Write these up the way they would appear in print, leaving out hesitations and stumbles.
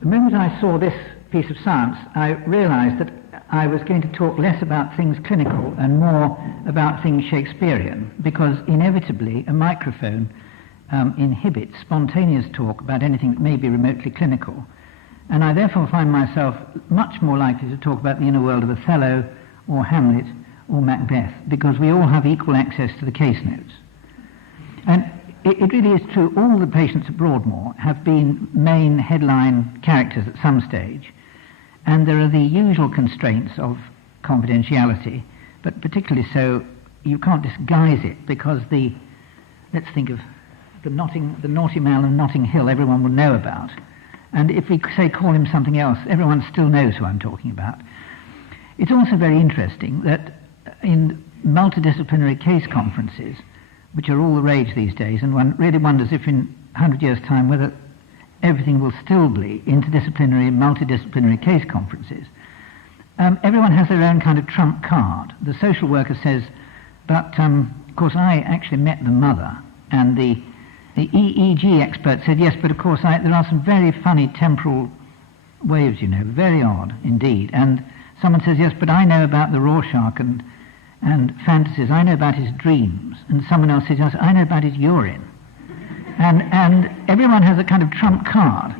The moment I saw this piece of science, I realised that I was going to talk less about things clinical and more about things Shakespearean, because inevitably a microphone inhibits spontaneous talk about anything that may be remotely clinical. And I therefore find myself much more likely to talk about the inner world of Othello or Hamlet or Macbeth, because we all have equal access to the case notes. And it really is true, all the patients at Broadmoor have been main headline characters at some stage, and there are the usual constraints of confidentiality, but particularly so, you can't disguise it, because let's think of the naughty man of Notting Hill everyone will know about, and if we say call him something else, everyone still knows who I'm talking about. It's also very interesting that in multidisciplinary case conferences, which are all the rage these days, and one really wonders if in 100 years' time whether everything will still be interdisciplinary and multidisciplinary case conferences, everyone has their own kind of trump card. The social worker says, but of course I actually met the mother, and the EEG expert said, yes, but of course there are some very funny temporal waves, very odd indeed. And someone says, yes, but I know about the Rorschach and fantasies, I know about his dreams. And someone else says, yes, I know about his urine. And everyone has a kind of trump card.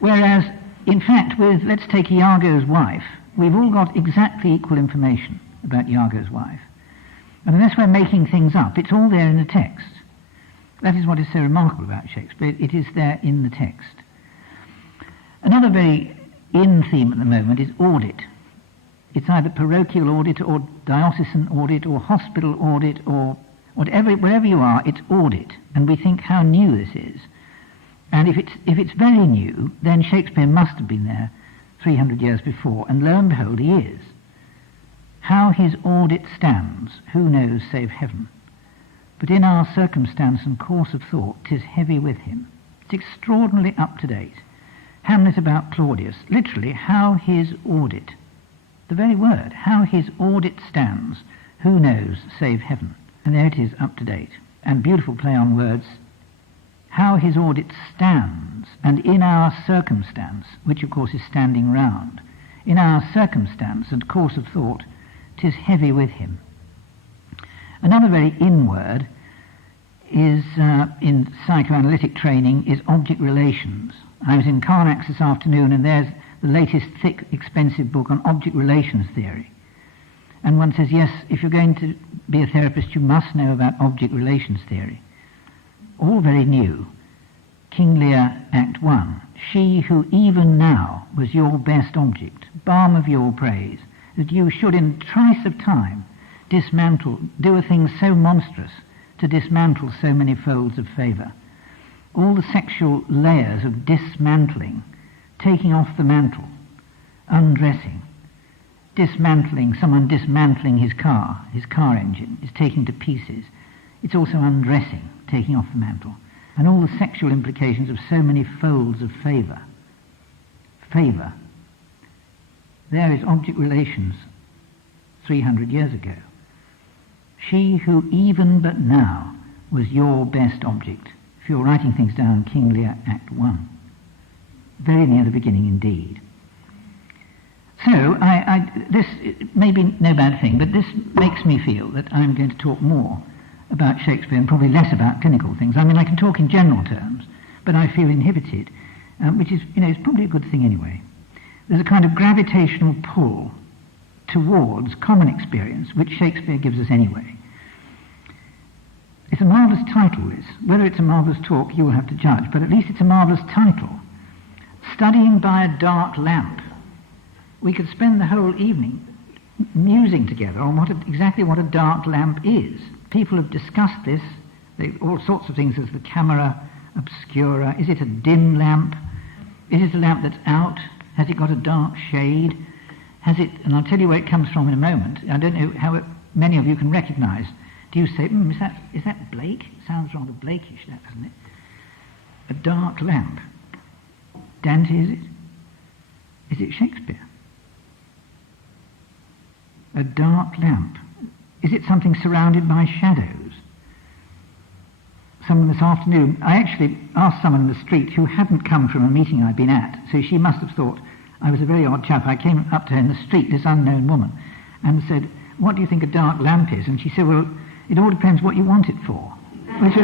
Whereas, in fact, let's take Iago's wife, we've all got exactly equal information about Iago's wife. And unless we're making things up, it's all there in the text. That is what is so remarkable about Shakespeare. It is there in the text. Another very in theme at the moment is audit. It's either parochial audit or diocesan audit or hospital audit or whatever, wherever you are, it's audit. And we think how new this is. And if it's very new, then Shakespeare must have been there 300 years before, and lo and behold, he is. How his audit stands, who knows save heaven? But in our circumstance and course of thought, 'tis heavy with him. It's extraordinarily up to date. Hamlet about Claudius, literally, how his audit, the very word, how his audit stands, who knows save heaven? And there it is, up to date. And beautiful play on words, how his audit stands, and in our circumstance, which of course is standing round, in our circumstance and course of thought, 'tis heavy with him. Another very in word is, in psychoanalytic training, is object relations. I was in Carnax this afternoon, and there's the latest thick, expensive book on object relations theory. And one says, yes, if you're going to be a therapist, you must know about object relations theory. All very new. King Lear, Act 1. She who even now was your best object, balm of your praise, that you should in trice of time dismantle, do a thing so monstrous, to dismantle so many folds of favour. All the sexual layers of dismantling, taking off the mantle, undressing, dismantling, someone dismantling his car engine, is taking to pieces. It's also undressing, taking off the mantle. And all the sexual implications of so many folds of favour. Favour. There is object relations 300 years ago. She who even but now was your best object. If you're writing things down, King Lear, Act 1. Very near the beginning indeed. So, this may be no bad thing, but this makes me feel that I'm going to talk more about Shakespeare and probably less about clinical things. I mean, I can talk in general terms, but I feel inhibited, which is, is probably a good thing anyway. There's a kind of gravitational pull towards common experience, which Shakespeare gives us anyway. It's a marvellous title, this. Whether it's a marvellous talk, you will have to judge, but at least it's a marvellous title. Studying by a dark lamp. We could spend the whole evening musing together on exactly what a dark lamp is. People have discussed this, all sorts of things. There's the camera obscura. Is it a dim lamp? Is it a lamp that's out? Has it got a dark shade? Has it, and I'll tell you where it comes from in a moment. I don't know how many of you can recognise. Do you say, is that Blake? It sounds rather Blakeish, that, doesn't it? A dark lamp. Dante, is it? Is it Shakespeare? A dark lamp. Is it something surrounded by shadows? someone this afternoon. I actually asked someone in the street who hadn't come from a meeting I'd been at, so she must have thought I was a very odd chap. I came up to her in the street, this unknown woman, and said, "What do you think a dark lamp is?" And she said, "Well, it all depends what you want it for," which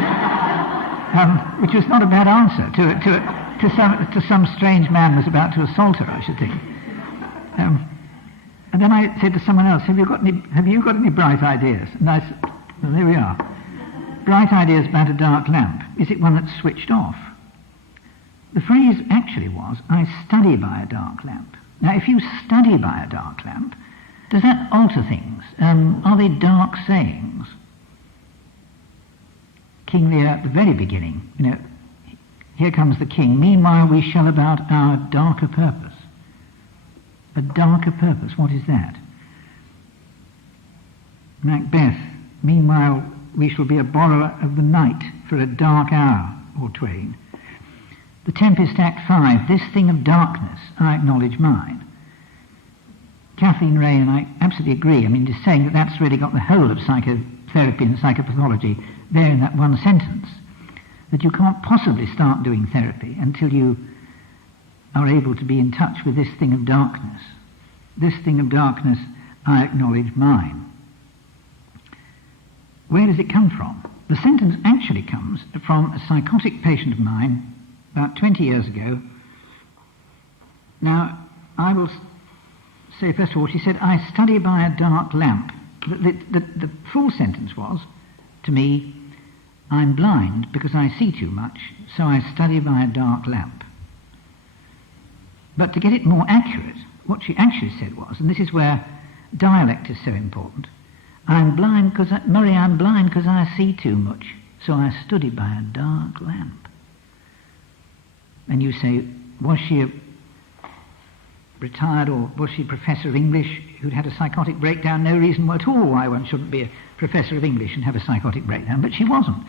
was not a bad answer to some strange man who was about to assault her, I should think. And then I said to someone else, have you got any bright ideas? And I said, well, there we are. Bright ideas about a dark lamp. Is it one that's switched off? The phrase actually was, I study by a dark lamp. Now, if you study by a dark lamp, does that alter things? Are they dark sayings? King Lear at the very beginning, here comes the king. Meanwhile we shall about our darker purpose. A darker purpose, what is that? Macbeth, meanwhile we shall be a borrower of the night for a dark hour or twain. The Tempest, Act 5, this thing of darkness, I acknowledge mine. Kathleen Raine, and I absolutely agree, just saying that that's really got the whole of psychotherapy and psychopathology there in that one sentence, that you can't possibly start doing therapy until you are able to be in touch with this thing of darkness. This thing of darkness, I acknowledge mine. Where does it come from? The sentence actually comes from a psychotic patient of mine about 20 years ago. Now, I will say, first of all, she said, I study by a dark lamp. The full sentence was, to me, I'm blind because I see too much, so I study by a dark lamp. But to get it more accurate, what she actually said was, and this is where dialect is so important, I'm blind because I see too much, so I study by a dark lamp. And you say, was she a retired or was she a professor of English who'd had a psychotic breakdown? No reason at all why one shouldn't be a professor of English and have a psychotic breakdown, but she wasn't.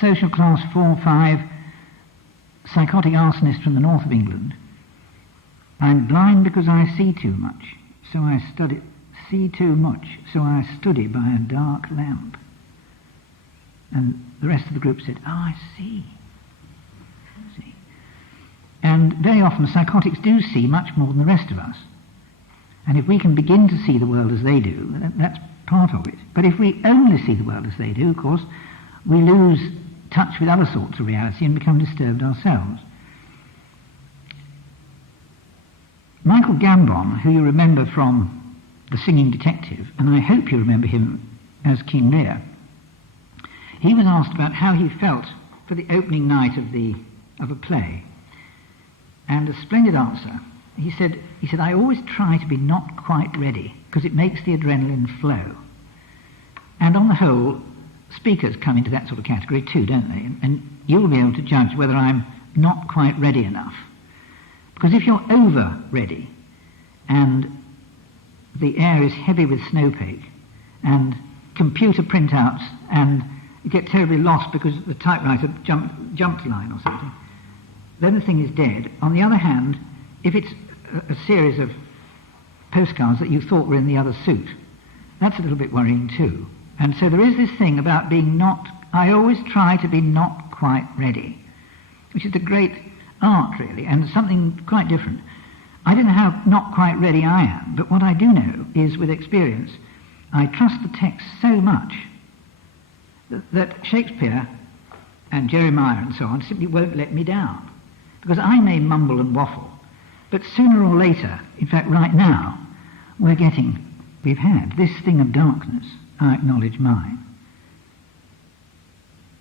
Social class 4-5, psychotic arsonist from the north of England. I'm blind because I see too much, so I study by a dark lamp. And the rest of the group said, oh, I see. And very often psychotics do see much more than the rest of us. And if we can begin to see the world as they do, that's part of it. But if we only see the world as they do, of course, we lose touch with other sorts of reality and become disturbed ourselves. Michael Gambon, who you remember from The Singing Detective, and I hope you remember him as King Lear, he was asked about how he felt for the opening night of a play. And a splendid answer. He said, I always try to be not quite ready because it makes the adrenaline flow. And on the whole, speakers come into that sort of category too, don't they? And you'll be able to judge whether I'm not quite ready enough. Because if you're over ready and the air is heavy with snowpack and computer printouts and you get terribly lost because the typewriter jumped line or something, then the thing is dead. On the other hand, if it's a series of postcards that you thought were in the other suit, that's a little bit worrying too. And so there is this thing about I always try to be not quite ready, which is the great art really, and something quite different. I don't know how not quite ready I am, but what I do know is with experience, I trust the text so much that Shakespeare and Jeremiah and so on simply won't let me down. Because I may mumble and waffle, but sooner or later, in fact right now, we've had this thing of darkness, I acknowledge mine.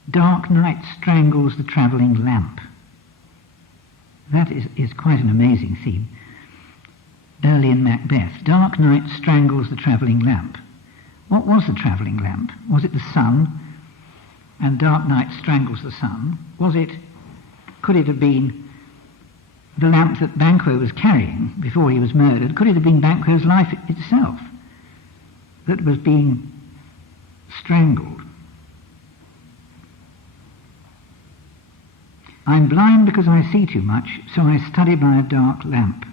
Dark night strangles the travelling lamp. That is quite an amazing theme. Early in Macbeth, dark night strangles the travelling lamp. What was the travelling lamp? Was it the sun? And dark night strangles the sun. Could it have been the lamp that Banquo was carrying before he was murdered? Could it have been Banquo's life itself that was being strangled? I'm blind because I see too much, so I study by a dark lamp.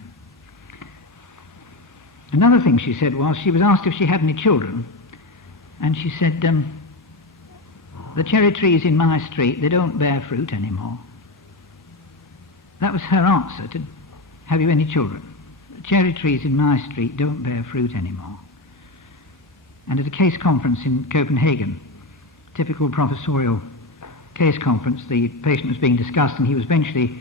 Another thing she said was, she was asked if she had any children, and she said, The cherry trees in my street, they don't bear fruit anymore. That was her answer to, have you any children? The cherry trees in my street don't bear fruit anymore. And at a case conference in Copenhagen, typical professorial case conference, the patient was being discussed and he was eventually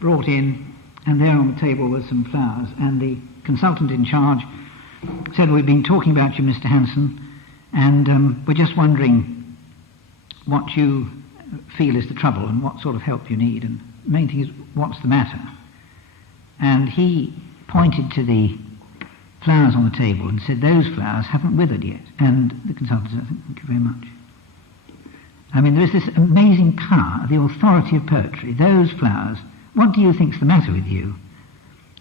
brought in, and there on the table was some flowers, and the consultant in charge said, we've been talking about you, Mr. Hansen, and we're just wondering what you feel is the trouble and what sort of help you need, and the main thing is, what's the matter? And he pointed to the flowers on the table and said, those flowers haven't withered yet. And the consultant said, thank you very much. I mean, there is this amazing power, the authority of poetry. Those flowers, what do you think's the matter with you?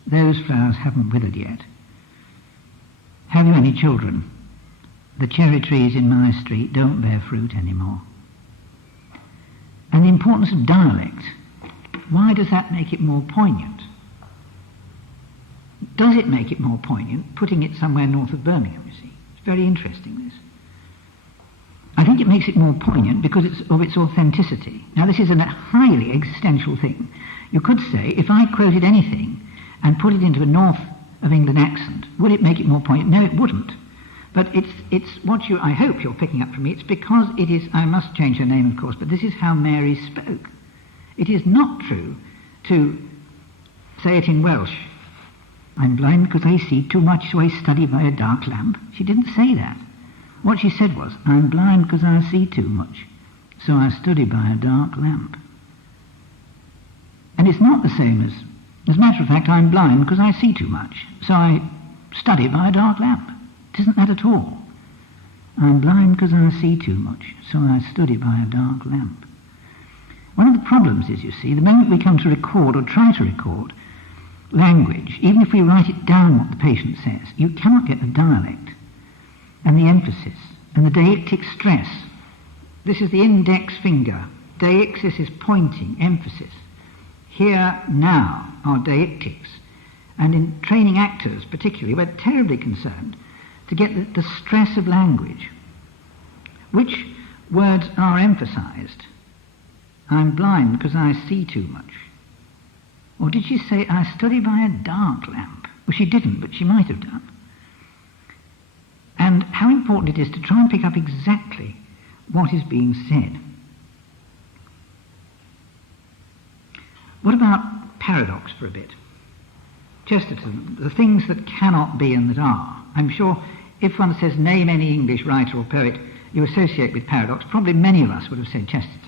Those flowers haven't withered yet. Have you any children? The cherry trees in my street don't bear fruit anymore. And the importance of dialect. Why does that make it more poignant? Does it make it more poignant, putting it somewhere north of Birmingham, you see? It's very interesting, this. I think it makes it more poignant because of its authenticity. Now, this is a highly existential thing. You could say, if I quoted anything and put it into a north of England accent, would it make it more poignant? No, it wouldn't. But it's what I hope you're picking up from me. It's because it is, I must change her name, of course, but this is how Mary spoke. It is not true to say it in Welsh. I'm blind because I see too much, so I study by a dark lamp. She didn't say that. What she said was, I'm blind because I see too much, so I study by a dark lamp. And it's not the same as a matter of fact, I'm blind because I see too much, so I study by a dark lamp. It isn't that at all. I'm blind because I see too much, so I study by a dark lamp. One of the problems is, you see, the moment we come to record or try to record language, even if we write it down what the patient says, you cannot get the dialect and the emphasis and the deictic stress. This is the index finger. Deixis is pointing, emphasis. Here, now, are deictics. And in training actors particularly, we're terribly concerned to get the stress of language. Which words are emphasized? I'm blind because I see too much. Or did she say, I study by a dark lamp? Well, she didn't, but she might have done. And how important it is to try and pick up exactly what is being said. What about paradox for a bit? Chesterton, the things that cannot be and that are. I'm sure if one says name any English writer or poet you associate with paradox, probably many of us would have said Chesterton.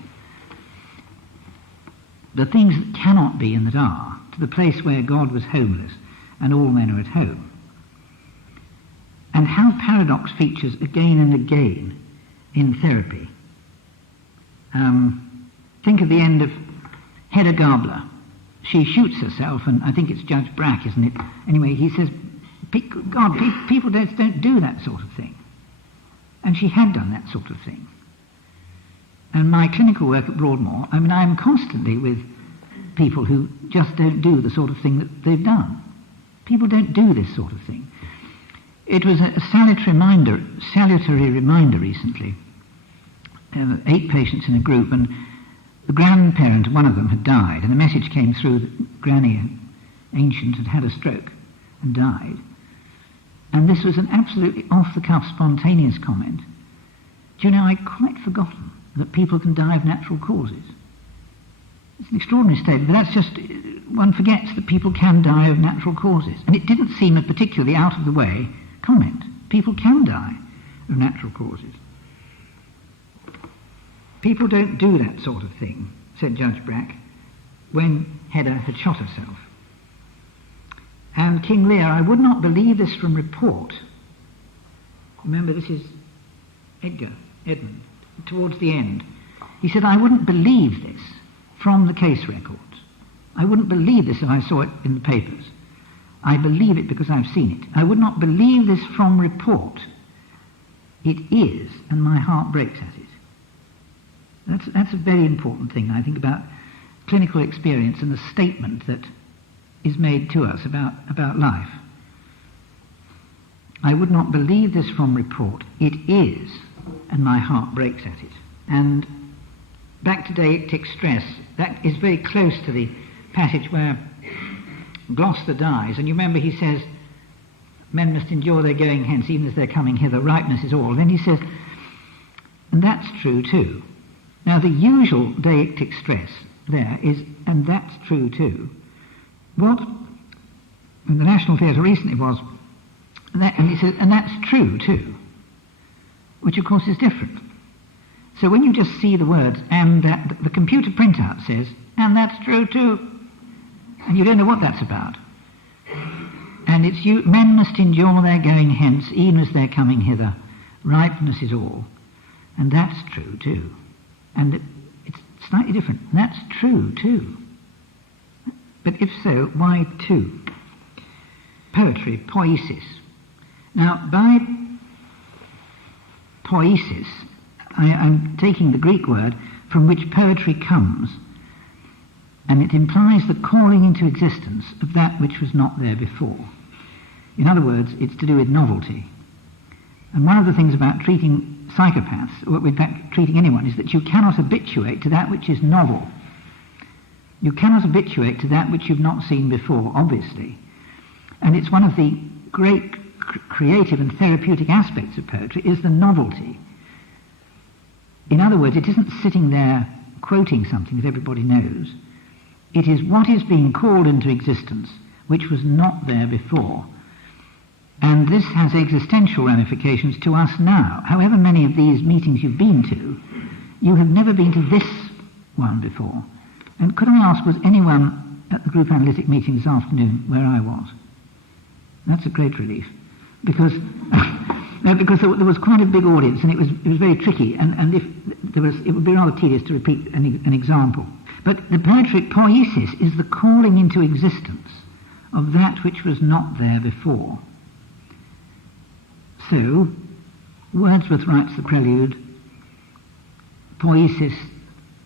The things that cannot be and that are, to the place where God was homeless and all men are at home. And how paradox features again and again in therapy. Think of the end of Hedda Gabler. She shoots herself, and I think it's Judge Brack, isn't it? Anyway, he says, God, people don't do that sort of thing. And she had done that sort of thing. And my clinical work at Broadmoor, I mean, I'm constantly with people who just don't do the sort of thing that they've done. People don't do this sort of thing. It was a salutary reminder recently. 8 patients in a group, and the grandparent of one of them had died, and a message came through that Granny, ancient, had had a stroke and died. And this was an absolutely off-the-cuff, spontaneous comment. Do you know, I'd quite forgotten that people can die of natural causes. It's an extraordinary statement, but that's just, one forgets that people can die of natural causes. And it didn't seem a particularly out-of-the-way comment. People can die of natural causes. People don't do that sort of thing, said Judge Brack, when Hedda had shot herself. And King Lear, I would not believe this from report. Remember, this is Edmund, towards the end. He said, I wouldn't believe this from the case records. I wouldn't believe this if I saw it in the papers. I believe it because I've seen it. I would not believe this from report. It is, and my heart breaks at it. That's a very important thing, I think, about clinical experience and the statement that is made to us about life. I would not believe this from report. It is, and my heart breaks at it. And back to deictic stress, that is very close to the passage where Gloucester dies, and you remember he says, men must endure their going hence, even as they're coming hither, ripeness is all. Then he says, and that's true too. Now the usual deictic stress there is, and that's true too. What in the National Theatre recently was, and he says, and that's true too, which of course is different. So when you just see the words, and that, the computer printout says, and that's true too, and you don't know what that's about. And it's you, men must endure their going hence, even as they're coming hither. Ripeness is all. And that's true too. And it's slightly different. That's true too. But if so, why two? Poetry, poiesis. Now, by poiesis, I'm taking the Greek word from which poetry comes, and it implies the calling into existence of that which was not there before. In other words, it's to do with novelty. And one of the things about treating psychopaths, or in fact treating anyone, is that you cannot habituate to that which is novel. You cannot habituate to that which you've not seen before, obviously. And it's one of the great creative and therapeutic aspects of poetry is the novelty. In other words, it isn't sitting there quoting something that everybody knows. It is what is being called into existence, which was not there before. And this has existential ramifications to us now. However many of these meetings you've been to, you have never been to this one before. And could I ask, was anyone at the group analytic meeting this afternoon where I was? That's a great relief. Because because there was quite a big audience, and it was very tricky, and if there was, it would be rather tedious to repeat an example. But the poetry poiesis is the calling into existence of that which was not there before. So, Wordsworth writes the prelude, poiesis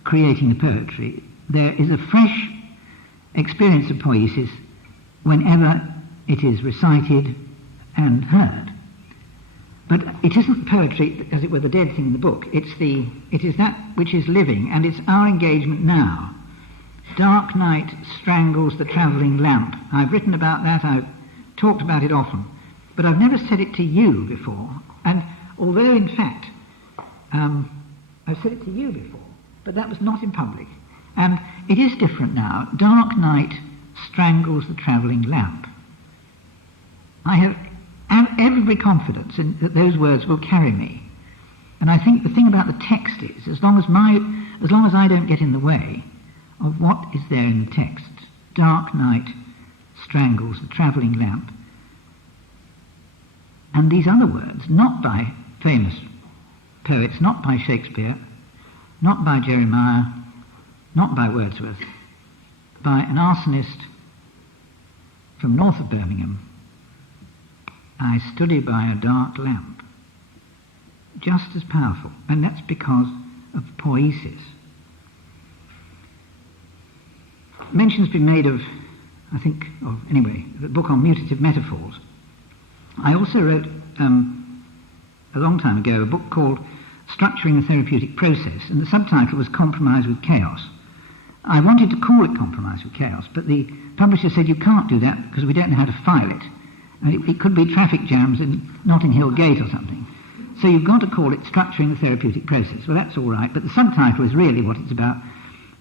creating the poetry. There is a fresh experience of poiesis whenever it is recited and heard. But it isn't poetry, as it were, the dead thing in the book. It is that which is living, and it's our engagement now. Dark night strangles the travelling lamp. I've written about that, I've talked about it often, but I've never said it to you before. And although, in fact, I've said it to you before, but that was not in public. And it is different now. Dark night strangles the travelling lamp. I have every confidence in that those words will carry me. And I think the thing about the text is, as long as I don't get in the way of what is there in the text, dark night strangles the travelling lamp. And these other words, not by famous poets, not by Shakespeare, not by Jeremiah, not by Wordsworth, by an arsonist from north of Birmingham. I study by a dark lamp. Just as powerful, and that's because of poiesis. Mention's been made of, the book on mutative metaphors. I also wrote, a long time ago, a book called Structuring the Therapeutic Process, and the subtitle was Compromise with Chaos. I wanted to call it Compromise with Chaos, but the publisher said you can't do that because we don't know how to file it. And it could be traffic jams in Notting Hill Gate or something. So you've got to call it Structuring the Therapeutic Process. Well, that's all right, but the subtitle is really what it's about.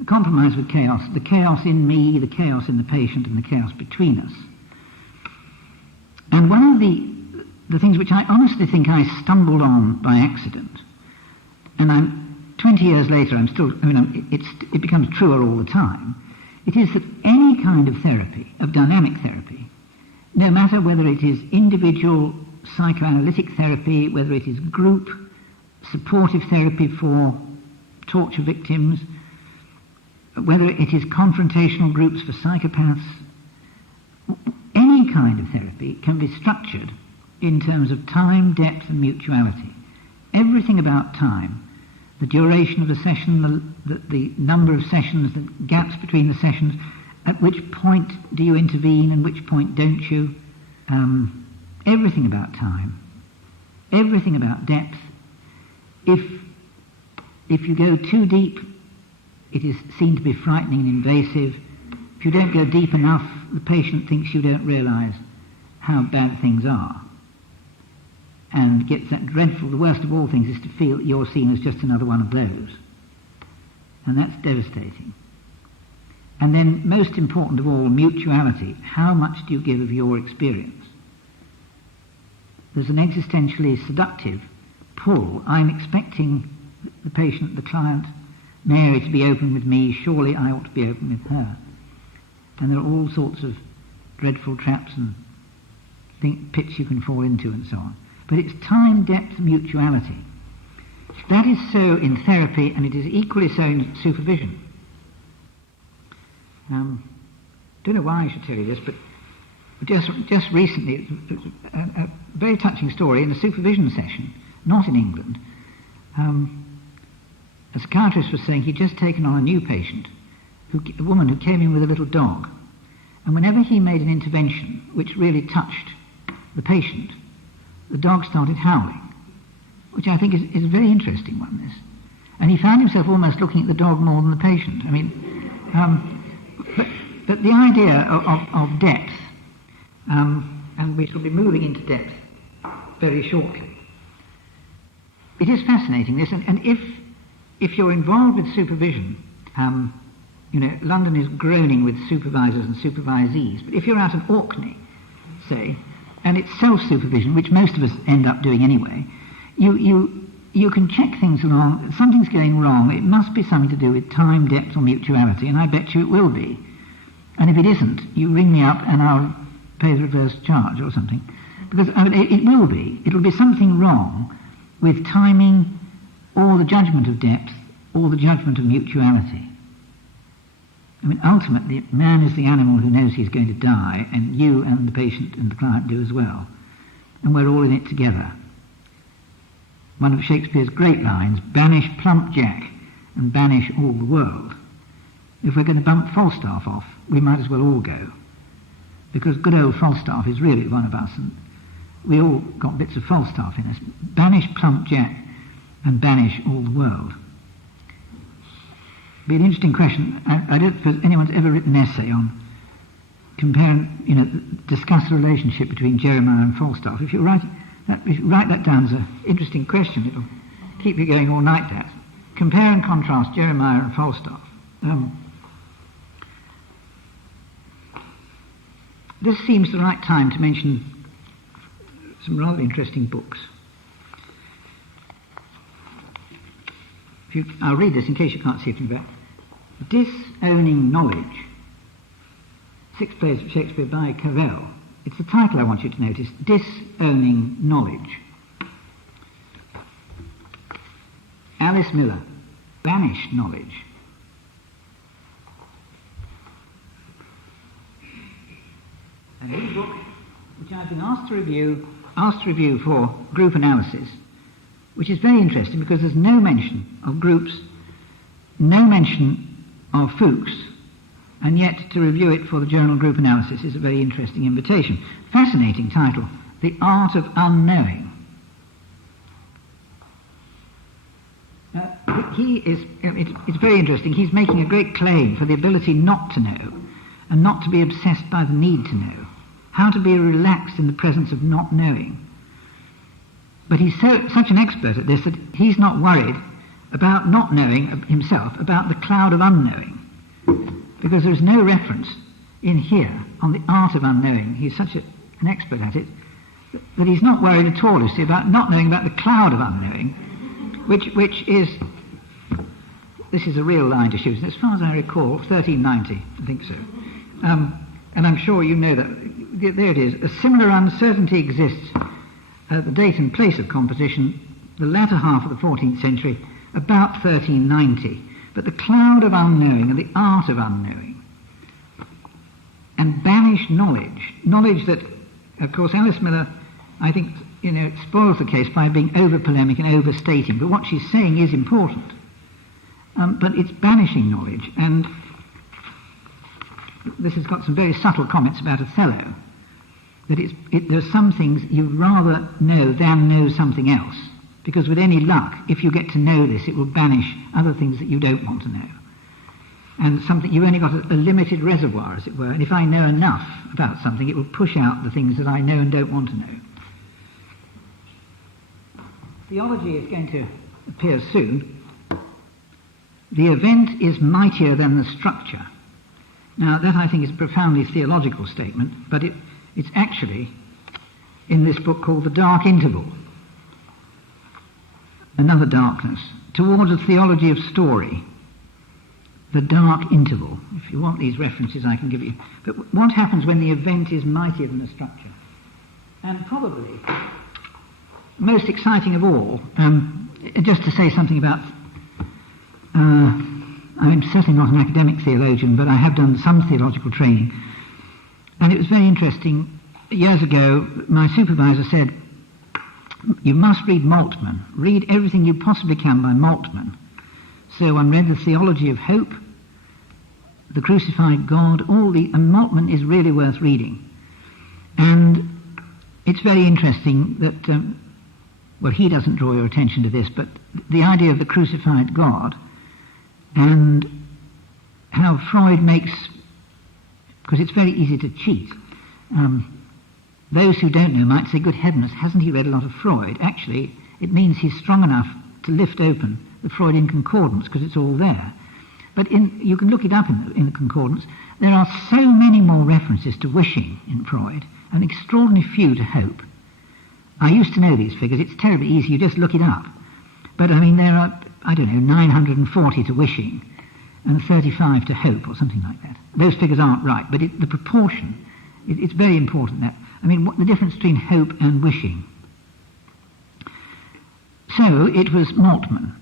Compromise with chaos, the chaos in me, the chaos in the patient, and the chaos between us. And one of the things which I honestly think I stumbled on by accident, and 20 years later, it becomes truer all the time, it is that any kind of therapy, of dynamic therapy, no matter whether it is individual psychoanalytic therapy, whether it is group supportive therapy for torture victims, whether it is confrontational groups for psychopaths, any kind of therapy can be structured in terms of time, depth and mutuality. Everything about time, the duration of a session, the number of sessions, the gaps between the sessions, at which point do you intervene and which point don't you? Everything about time, everything about depth. If If you go too deep, it is seen to be frightening and invasive. If you don't go deep enough, the patient thinks you don't realise how bad things are, and gets that dreadful, the worst of all things is to feel that you're seen as just another one of those. And that's devastating. And then, most important of all, mutuality. How much do you give of your experience? There's an existentially seductive pull. I'm expecting the patient, the client, Mary, to be open with me. Surely I ought to be open with her. And there are all sorts of dreadful traps and pits you can fall into and so on. But it's time, depth, mutuality. That is so in therapy, and it is equally so in supervision. Don't know why I should tell you this, but just recently, a very touching story in a supervision session, not in England. A psychiatrist was saying he'd just taken on a new patient, a woman who came in with a little dog, and whenever he made an intervention which really touched the patient, the dog started howling, which I think is a very interesting one, this. And he found himself almost looking at the dog more than the patient. I mean, but the idea of depth, and we shall be moving into depth very shortly. It is fascinating, this, and if you're involved with supervision, London is groaning with supervisors and supervisees, but if you're out at Orkney, say, and it's self-supervision, which most of us end up doing anyway, you can check things along. Something's going wrong. It must be something to do with time, depth, or mutuality, and I bet you it will be. And if it isn't, you ring me up and I'll pay the reverse charge or something. Because it will be. It'll be something wrong with timing, or the judgment of depth, or the judgment of mutuality. I mean, ultimately, man is the animal who knows he's going to die, and you and the patient and the client do as well. And we're all in it together. One of Shakespeare's great lines, banish plump Jack and banish all the world. If we're going to bump Falstaff off, we might as well all go. Because good old Falstaff is really one of us, and we all got bits of Falstaff in us. Banish plump Jack and banish all the world. Be an interesting question. I don't suppose anyone's ever written an essay on comparing, discuss the relationship between Jeremiah and Falstaff. If you write that down as an interesting question, it'll keep you going all night, that. Compare and contrast Jeremiah and Falstaff. This seems the right time to mention some rather interesting books. I'll read this in case you can't see it in the back. Disowning Knowledge. 6 plays of Shakespeare by Cavell. It's the title I want you to notice. Disowning Knowledge. Alice Miller. Banish Knowledge. A new book which I've been asked to review for group analysis, which is very interesting because there's no mention of groups, no mention of Fuchs, and yet to review it for the journal Group Analysis is a very interesting invitation. Fascinating title, The Art of Unknowing. It's very interesting. He's making a great claim for the ability not to know and not to be obsessed by the need to know. How to be relaxed in the presence of not knowing. But he's such an expert at this that he's not worried about not knowing himself, about the cloud of unknowing. Because there's no reference in here on the art of unknowing. He's such an expert at it that he's not worried at all, you see, about not knowing about the cloud of unknowing, which is, this is a real line to shoot, and as far as I recall, 1390, I think so. And I'm sure you know that. There it is. A similar uncertainty exists at the date and place of composition, the latter half of the 14th century, about 1390. But the cloud of unknowing and the art of unknowing, and banish knowledge that, of course, Alice Miller, I think, spoils the case by being over-polemic and overstating, but what she's saying is important. But it's banishing knowledge, and this has got some very subtle comments about Othello, that there's some things you'd rather know than know something else. because with any luck, if you get to know this, it will banish other things that you don't want to know. And something, you've only got a limited reservoir, as it were, and if I know enough about something, it will push out the things that I know and don't want to know. Theology is going to appear soon. The event is mightier than the structure. Now, that I think is a profoundly theological statement, but it's actually in this book called The Dark Interval. Another darkness. Towards a theology of story. The dark interval. If you want these references, I can give you. But what happens when the event is mightier than the structure? And probably, most exciting of all, just to say something about, I'm certainly not an academic theologian, but I have done some theological training. And it was very interesting. Years ago, my supervisor said, you must read Moltmann. Read everything you possibly can by Moltmann. So one read The Theology of Hope, The Crucified God, and Moltmann is really worth reading. And it's very interesting that, well, he doesn't draw your attention to this, but the idea of the crucified God and how Freud makes, because it's very easy to cheat, those who don't know might say, good heavens, hasn't he read a lot of Freud? Actually, it means he's strong enough to lift open the Freudian concordance, because it's all there. But you can look it up in the concordance. There are so many more references to wishing in Freud, and extraordinarily few to hope. I used to know these figures. It's terribly easy. You just look it up. But, I mean, there are, 940 to wishing and 35 to hope, or something like that. Those figures aren't right, but the proportion, it's very important that. What the difference between hope and wishing. So it was Moltmann,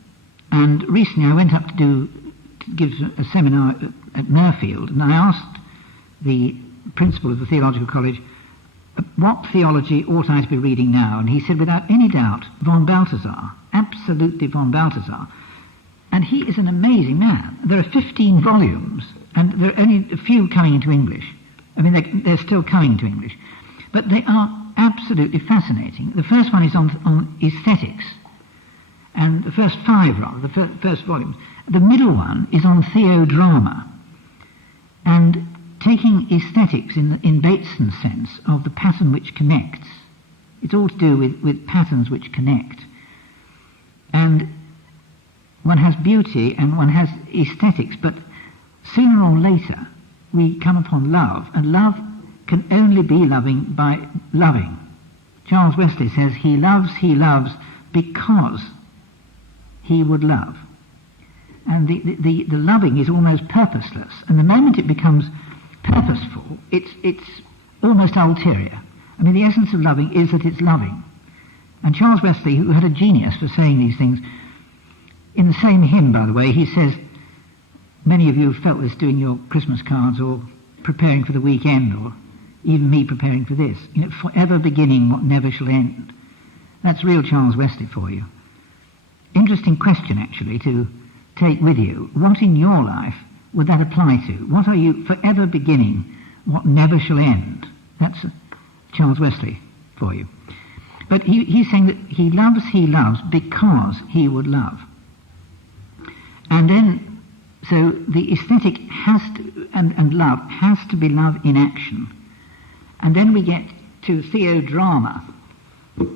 and recently I went up to give a seminar at Mirfield, and I asked the principal of the Theological College, what theology ought I to be reading now? And he said, without any doubt, von Balthasar, absolutely von Balthasar. And he is an amazing man. There are 15 volumes, and there are only a few coming into English. They're still coming to English. But they are absolutely fascinating. The first one is on aesthetics, and the first 5, rather, the first volumes. The middle one is on theodrama, and taking aesthetics in Bateson's sense of the pattern which connects. It's all to do with patterns which connect. And one has beauty and one has aesthetics, but sooner or later we come upon love, and love can only be loving by loving. Charles Wesley says he loves because he would love. And the loving is almost purposeless, and the moment it becomes purposeful, it's almost ulterior. The essence of loving is that it's loving. And Charles Wesley, who had a genius for saying these things, in the same hymn, by the way, he says, many of you have felt this doing your Christmas cards or preparing for the weekend, or even me preparing for this, forever beginning what never shall end. That's real Charles Wesley for you. Interesting question, actually, to take with you. What in your life would that apply to? What are you forever beginning what never shall end? That's Charles Wesley for you. But he's saying that he loves because he would love. And then, so the aesthetic has to, and love has to be love in action. And then we get to theodrama.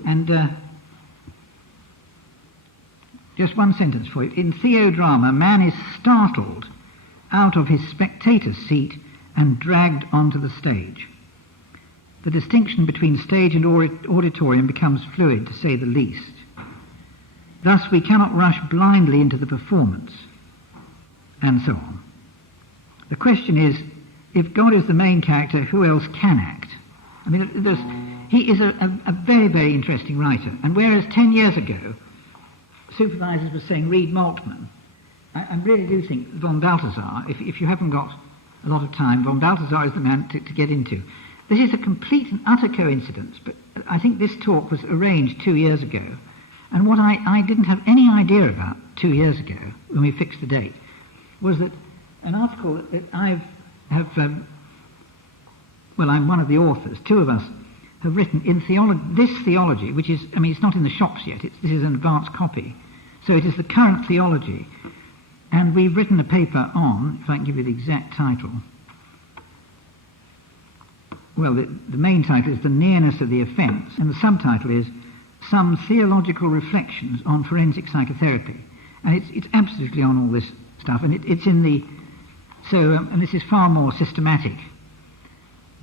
And just one sentence for you. In theodrama, man is startled out of his spectator's seat and dragged onto the stage. The distinction between stage and auditorium becomes fluid, to say the least. Thus we cannot rush blindly into the performance, and so on. The question is, if God is the main character, who else can act? He is a very, very interesting writer. And whereas 10 years ago, supervisors were saying, read Moltmann, I really do think von Balthasar, if you haven't got a lot of time, von Balthasar is the man to get into. This is a complete and utter coincidence, but I think this talk was arranged 2 years ago. And what I didn't have any idea about 2 years ago, when we fixed the date, was that an article that I'm one of the authors, 2 of us have written in this theology, which is, I mean, it's not in the shops yet, this is an advanced copy, so it is the current theology, and we've written a paper on, if I can give you the exact title, well, the main title is The Nearness of the Offence, and the subtitle is Some Theological Reflections on Forensic Psychotherapy, and it's absolutely on all this stuff, and it's in the, so, and this is far more systematic.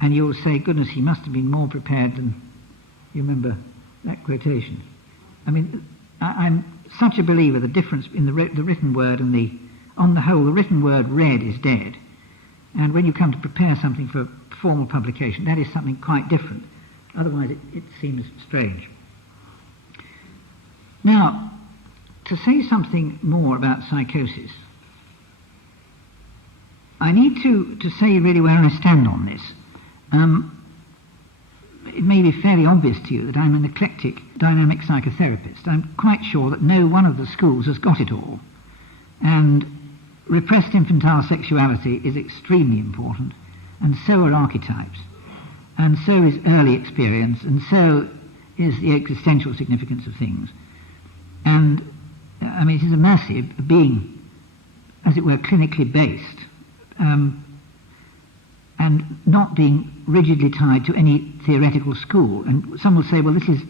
And you'll say, goodness, he must have been more prepared than, you remember that quotation. I mean, I'm such a believer, the difference in the written word and on the whole, the written word read is dead. And when you come to prepare something for formal publication, that is something quite different. Otherwise, it seems strange. Now, to say something more about psychosis, I need to say really where I stand on this. It may be fairly obvious to you that I'm an eclectic dynamic psychotherapist. I'm quite sure that no one of the schools has got it all. And repressed infantile sexuality is extremely important, and so are archetypes, and so is early experience, and so is the existential significance of things. And, I mean, it is a mercy of being, as it were, clinically based, and not being rigidly tied to any theoretical school. And some will say, well, this is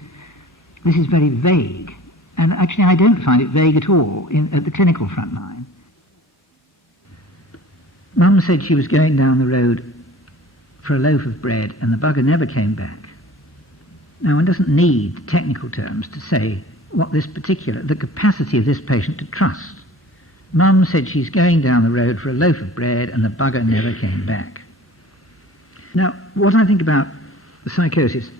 very vague. And actually, I don't find it vague at all at the clinical front line. Mum said she was going down the road for a loaf of bread, and the bugger never came back. Now, one doesn't need technical terms to say what the capacity of this patient to trust. Mum said she's going down the road for a loaf of bread, and the bugger never came back. Now, what I think about the psychosis,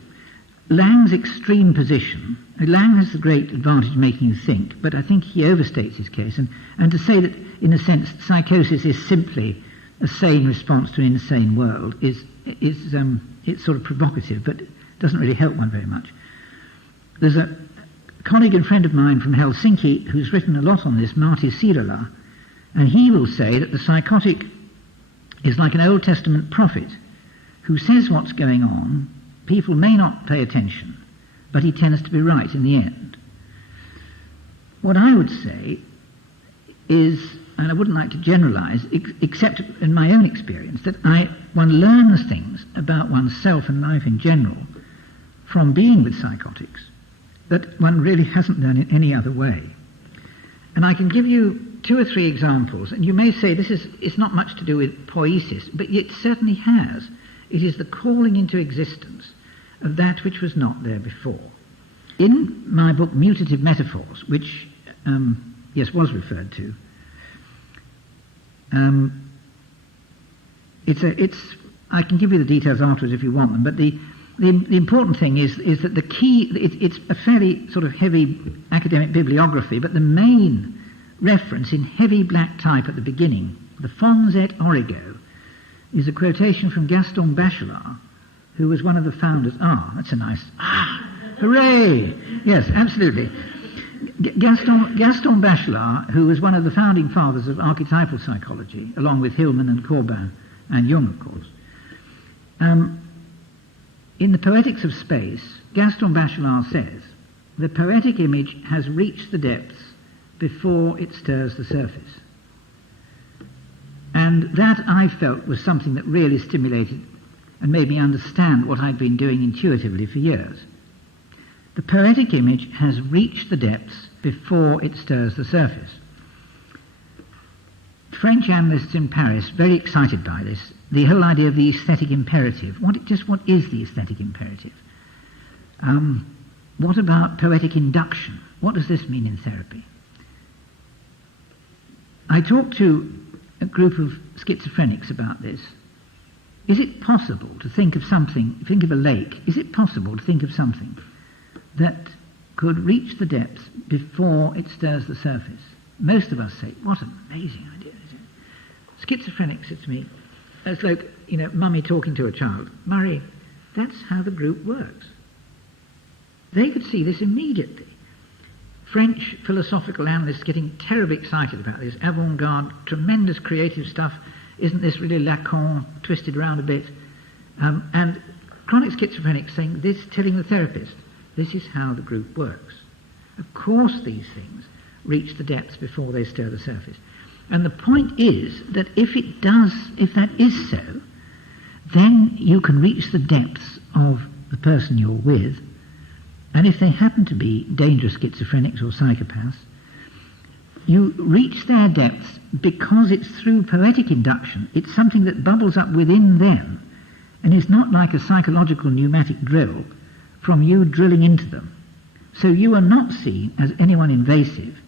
Lang's extreme position, Lang has the great advantage of making you think, but I think he overstates his case, and to say that, in a sense, psychosis is simply a sane response to an insane world it's sort of provocative, but doesn't really help one very much. There's a colleague and friend of mine from Helsinki who's written a lot on this, Martti Sirala, and he will say that the psychotic is like an Old Testament prophet who says what's going on. People may not pay attention, but he tends to be right in the end. What I would say is, and I wouldn't like to generalize, except in my own experience, that one learns things about oneself and life in general from being with psychotics that one really hasn't done in any other way. And I can give you 2 or 3 examples, and you may say it's not much to do with poiesis, but it certainly has. It is the calling into existence of that which was not there before. In my book, Mutative Metaphors, which, was referred to, I can give you the details afterwards if you want them, but the important thing is that the key, it's a fairly sort of heavy academic bibliography, but the main reference in heavy black type at the beginning, the Fons et Origo, is a quotation from Gaston Bachelard, who was one of the founders. That's a nice, hooray! Yes, absolutely. Gaston Bachelard, who was one of the founding fathers of archetypal psychology, along with Hillman and Corbin and Jung, of course. In the Poetics of Space, Gaston Bachelard says, the poetic image has reached the depths before it stirs the surface. And that, I felt, was something that really stimulated and made me understand what I'd been doing intuitively for years. The poetic image has reached the depths before it stirs the surface. French analysts in Paris, very excited by this, the whole idea of the aesthetic imperative. What is the aesthetic imperative? What about poetic induction? What does this mean in therapy? I talked to a group of schizophrenics about this. Is it possible to think of a lake, is it possible to think of something that could reach the depths before it stirs the surface? Most of us say, what an amazing idea is it? Schizophrenic said to me, it's like, mummy talking to a child, Murray, that's how the group works. They could see this immediately. French philosophical analysts getting terribly excited about this, avant-garde, tremendous creative stuff. Isn't this really Lacan twisted around a bit? And chronic schizophrenic saying this, telling the therapist, this is how the group works. Of course these things reach the depths before they stir the surface. And the point is that if that is so, then you can reach the depths of the person you're with, and if they happen to be dangerous schizophrenics or psychopaths, you reach their depths because it's through poetic induction. It's something that bubbles up within them, and is not like a psychological pneumatic drill from you drilling into them. So you are not seen as anyone invasive.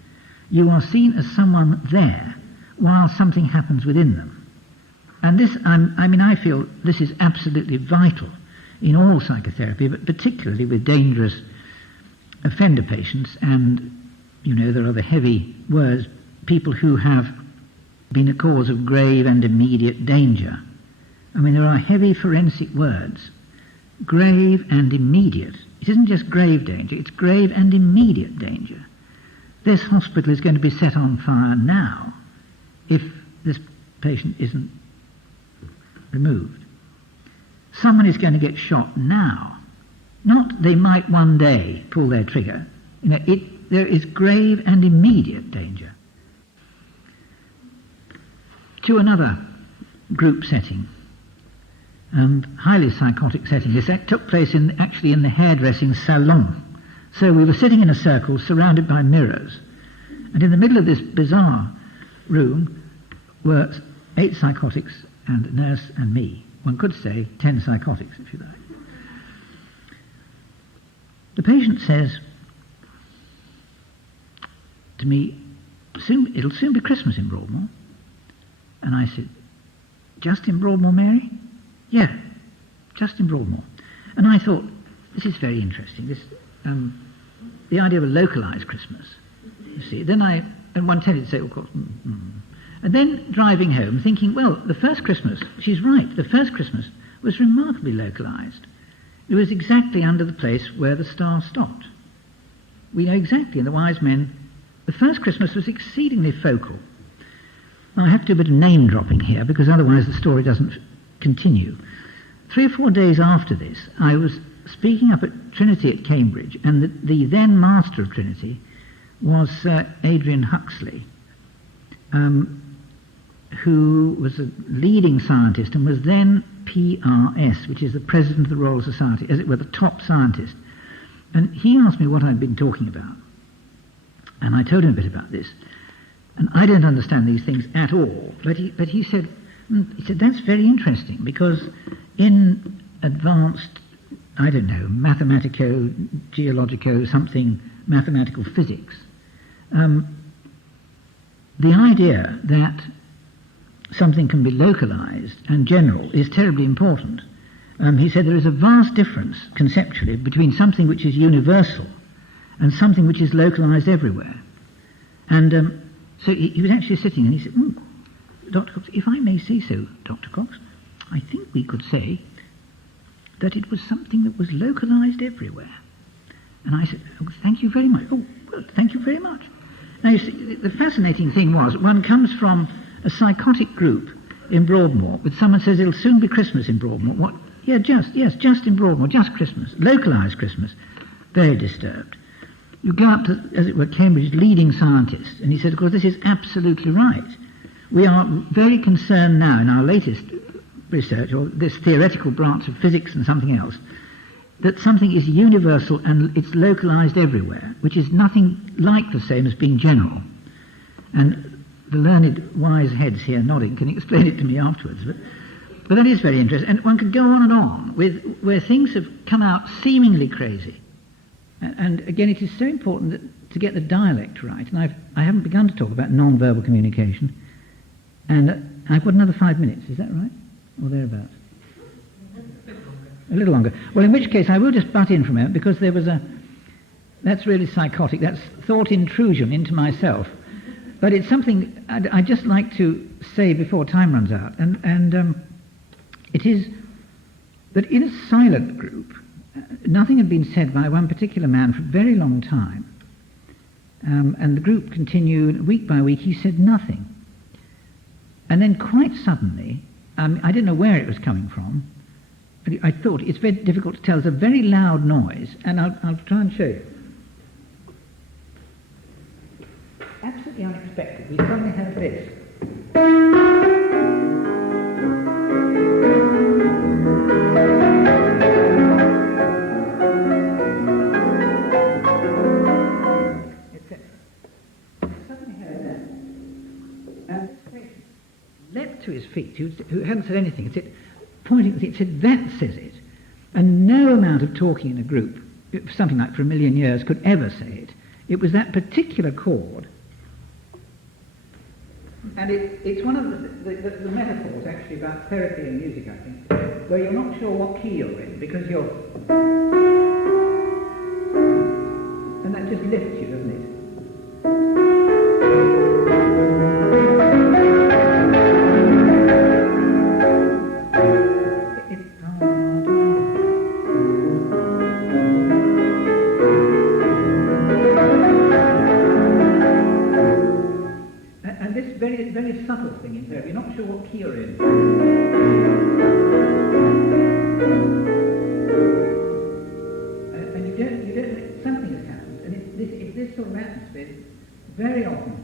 You are seen as someone there while something happens within them. And this, I feel this is absolutely vital in all psychotherapy, but particularly with dangerous offender patients, and, there are the heavy words, people who have been a cause of grave and immediate danger. There are heavy forensic words. Grave and immediate. It isn't just grave danger, it's grave and immediate danger. This hospital is going to be set on fire now if this patient isn't removed. Someone is going to get shot now. Not they might one day pull their trigger. There is grave and immediate danger. To another group setting, highly psychotic setting. This took place actually in the hairdressing salon. So we were sitting in a circle surrounded by mirrors, and in the middle of this bizarre room were 8 psychotics and a nurse and me. One could say 10 psychotics, if you like. The patient says to me, it'll soon be Christmas in Broadmoor. And I said, just in Broadmoor, Mary? Yeah, just in Broadmoor. And I thought, this is very interesting, this, the idea of a localised Christmas, you see. And one tended to say, of course, And then driving home, thinking, well, the first Christmas, she's right, the first Christmas was remarkably localised. It was exactly under the place where the star stopped. We know exactly, in the Wise Men, the first Christmas was exceedingly focal. Now, I have to do a bit of name-dropping here, because otherwise the story doesn't continue. 3 or 4 days after this, I was speaking up at Trinity at Cambridge, and the then Master of Trinity was Sir Adrian Huxley, who was a leading scientist and was then PRS, which is the President of the Royal Society, as it were, the top scientist. And he asked me what I'd been talking about. And I told him a bit about this. And I don't understand these things at all. But he said, that's very interesting, because in advanced, I don't know, mathematico, geologico, something, mathematical physics, the idea that something can be localized and general is terribly important. He said there is a vast difference, conceptually, between something which is universal and something which is localized everywhere. And so he was actually sitting and he said, Dr. Cox, if I may say so, Dr. Cox, I think we could say that it was something that was localized everywhere. And I said, thank you very much. Oh, well, thank you very much. Now, you see, the fascinating thing was, one comes from a psychotic group in Broadmoor, with someone says it'll soon be Christmas in Broadmoor. What? Yeah, just in Broadmoor, just Christmas, localised Christmas. Very disturbed. You go up to, as it were, Cambridge's leading scientist, and he said, of course, this is absolutely right. We are very concerned now in our latest research, or this theoretical branch of physics and something else, that something is universal and it's localised everywhere, which is nothing like the same as being general. And the learned, wise heads here nodding can explain it to me afterwards. But that is very interesting. And one could go on and on with where things have come out seemingly crazy. And again, it is so important to get the dialect right. And I haven't begun to talk about non-verbal communication. And I've got another 5 minutes, is that right? Or thereabouts? A little longer. Well, in which case I will just butt in for a moment, because there was that's really psychotic, that's thought intrusion into myself. But it's something I'd just like to say before time runs out. And it is that in a silent group, nothing had been said by one particular man for a very long time. And the group continued, week by week, he said nothing. And then quite suddenly, I didn't know where it was coming from, I thought it's very difficult to tell. It's a very loud noise, and I'll try and show you. Absolutely unexpected. We suddenly have this. Leapt to his feet, who hadn't said anything, and said, pointing, it said, "That says it." And no amount of talking in a group, something like for 1 million years, could ever say it. It was that particular chord. And it's one of the metaphors, actually, about therapy and music, I think, where you're not sure what key you're in, because you're... And that just lifts you, doesn't it? Very subtle thing in therapy. You're not sure what key you're in. And you don't, something has happened. And it's this sort of atmosphere, very often.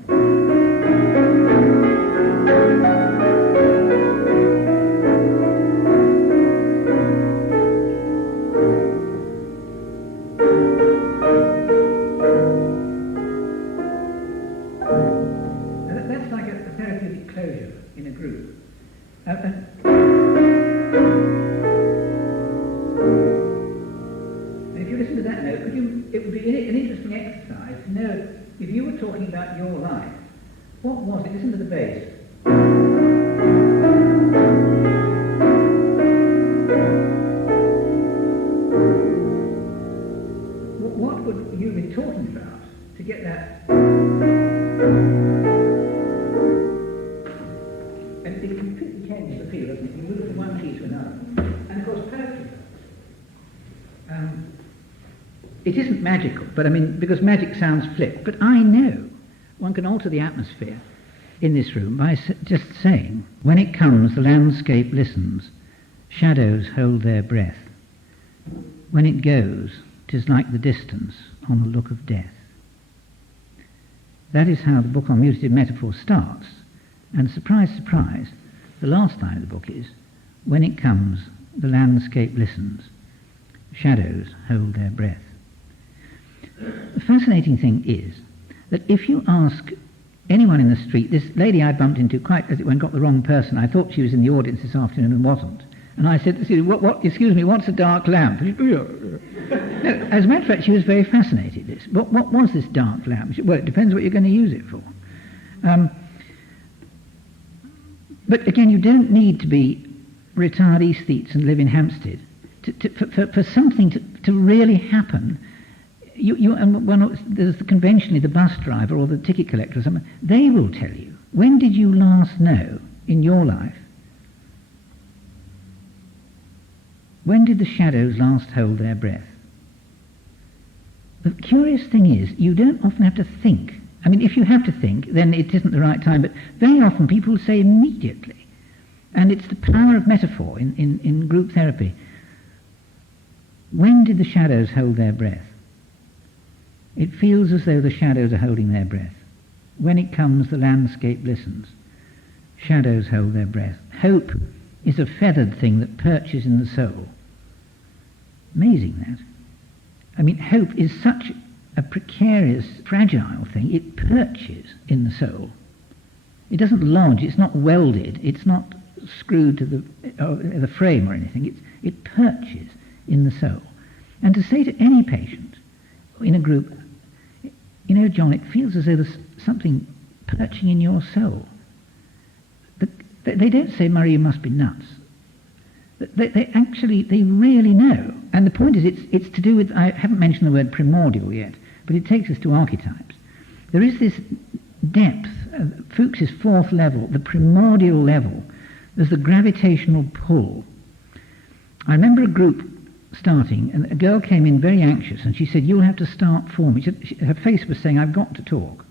Talking about your life. What was it? Listen to the bass. What would you be talking about to get that? And it completely changes the feel, doesn't it? You move from one key to another. And of course, poetry. It isn't magical, but I mean, because magic sounds flip, but I know one can alter the atmosphere in this room by just saying, "When it comes, the landscape listens, shadows hold their breath. When it goes, 'tis like the distance on the look of death." That is how the book on mutative metaphor starts, and surprise, surprise, the last line of the book is, "When it comes, the landscape listens, shadows hold their breath." The fascinating thing is that if you ask anyone in the street, this lady I bumped into quite as it went, got the wrong person. I thought she was in the audience this afternoon and wasn't. And I said, excuse me, what's a dark lamp? No, as a matter of fact, she was very fascinated. What was this dark lamp? She, well, it depends what you're going to use it for. But again, you don't need to be retired aesthetes and live in Hampstead for something to really happen. There's conventionally the bus driver or the ticket collector or something. They will tell you, when did you last know in your life? When did the shadows last hold their breath? The curious thing is, you don't often have to think. I mean, if you have to think, then it isn't the right time, but very often people will say immediately. And it's the power of metaphor in group therapy. When did the shadows hold their breath? It feels as though the shadows are holding their breath. When it comes, the landscape listens. Shadows hold their breath. Hope is a feathered thing that perches in the soul. Amazing, that. I mean, hope is such a precarious, fragile thing. It perches in the soul. It doesn't lodge. It's not welded. It's not screwed to the frame or anything. It perches in the soul. And to say to any patient in a group, you know, John, it feels as though there's something perching in your soul. They don't say, Murray, you must be nuts. They really know. And the point is, it's to do with, I haven't mentioned the word primordial yet, but it takes us to archetypes. There is this depth, Fuchs's fourth level, the primordial level. There's the gravitational pull. I remember a group starting, and a girl came in very anxious, and she said, "You'll have to start for me." Her face was saying, "I've got to talk,"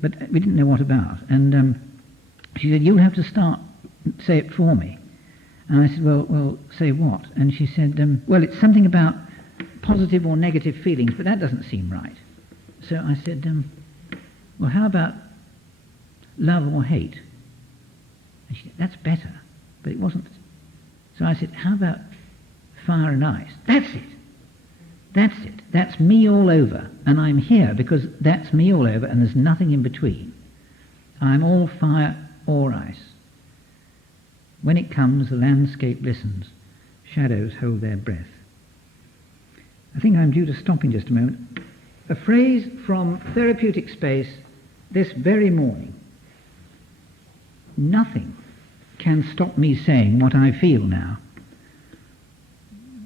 but we didn't know what about. And she said, "You'll have to start, say it for me." And I said, well, say what? And she said, well, it's something about positive or negative feelings, but that doesn't seem right. So I said, well, how about love or hate? And she said, that's better, but it wasn't. So I said, how about fire and ice? That's it. That's it. That's me all over. And I'm here because that's me all over and there's nothing in between. I'm all fire or ice. When it comes, the landscape listens. Shadows hold their breath. I think I'm due to stop in just a moment. A phrase from Therapeutic Space this very morning. Nothing can stop me saying what I feel now.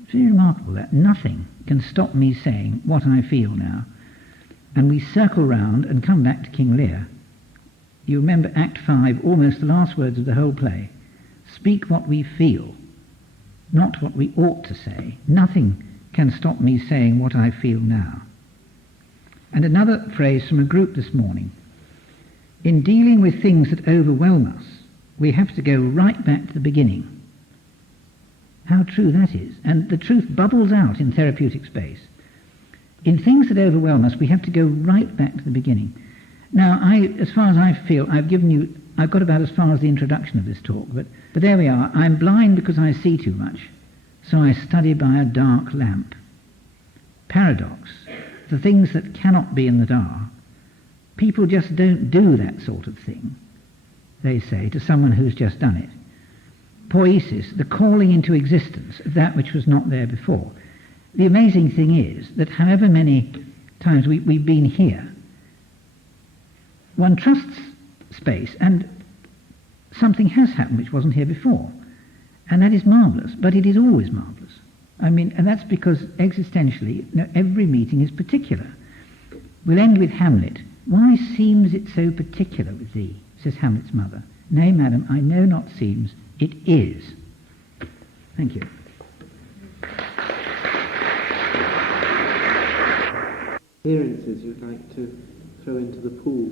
It's very remarkable that. Nothing can stop me saying what I feel now. And we circle round and come back to King Lear. You remember Act 5, almost the last words of the whole play. Speak what we feel, not what we ought to say. Nothing can stop me saying what I feel now. And another phrase from a group this morning. In dealing with things that overwhelm us, we have to go right back to the beginning. How true that is. And the truth bubbles out in Therapeutic Space. In things that overwhelm us, we have to go right back to the beginning. Now, as far as I feel, I've got about as far as the introduction of this talk, but there we are. I'm blind because I see too much, so I study by a dark lamp. Paradox. The things that cannot be in the dark. People just don't do that sort of thing, they say, to someone who's just done it. Poiesis, the calling into existence of that which was not there before. The amazing thing is that however many times we've been here, one trusts space and something has happened which wasn't here before. And that is marvellous, but it is always marvellous. I mean, and that's because existentially, every meeting is particular. We'll end with Hamlet. Why seems it so particular with thee, says Hamlet's mother. Nay, madam, I know not seems, it is. Thank you. Appearances you'd like to throw into the pool?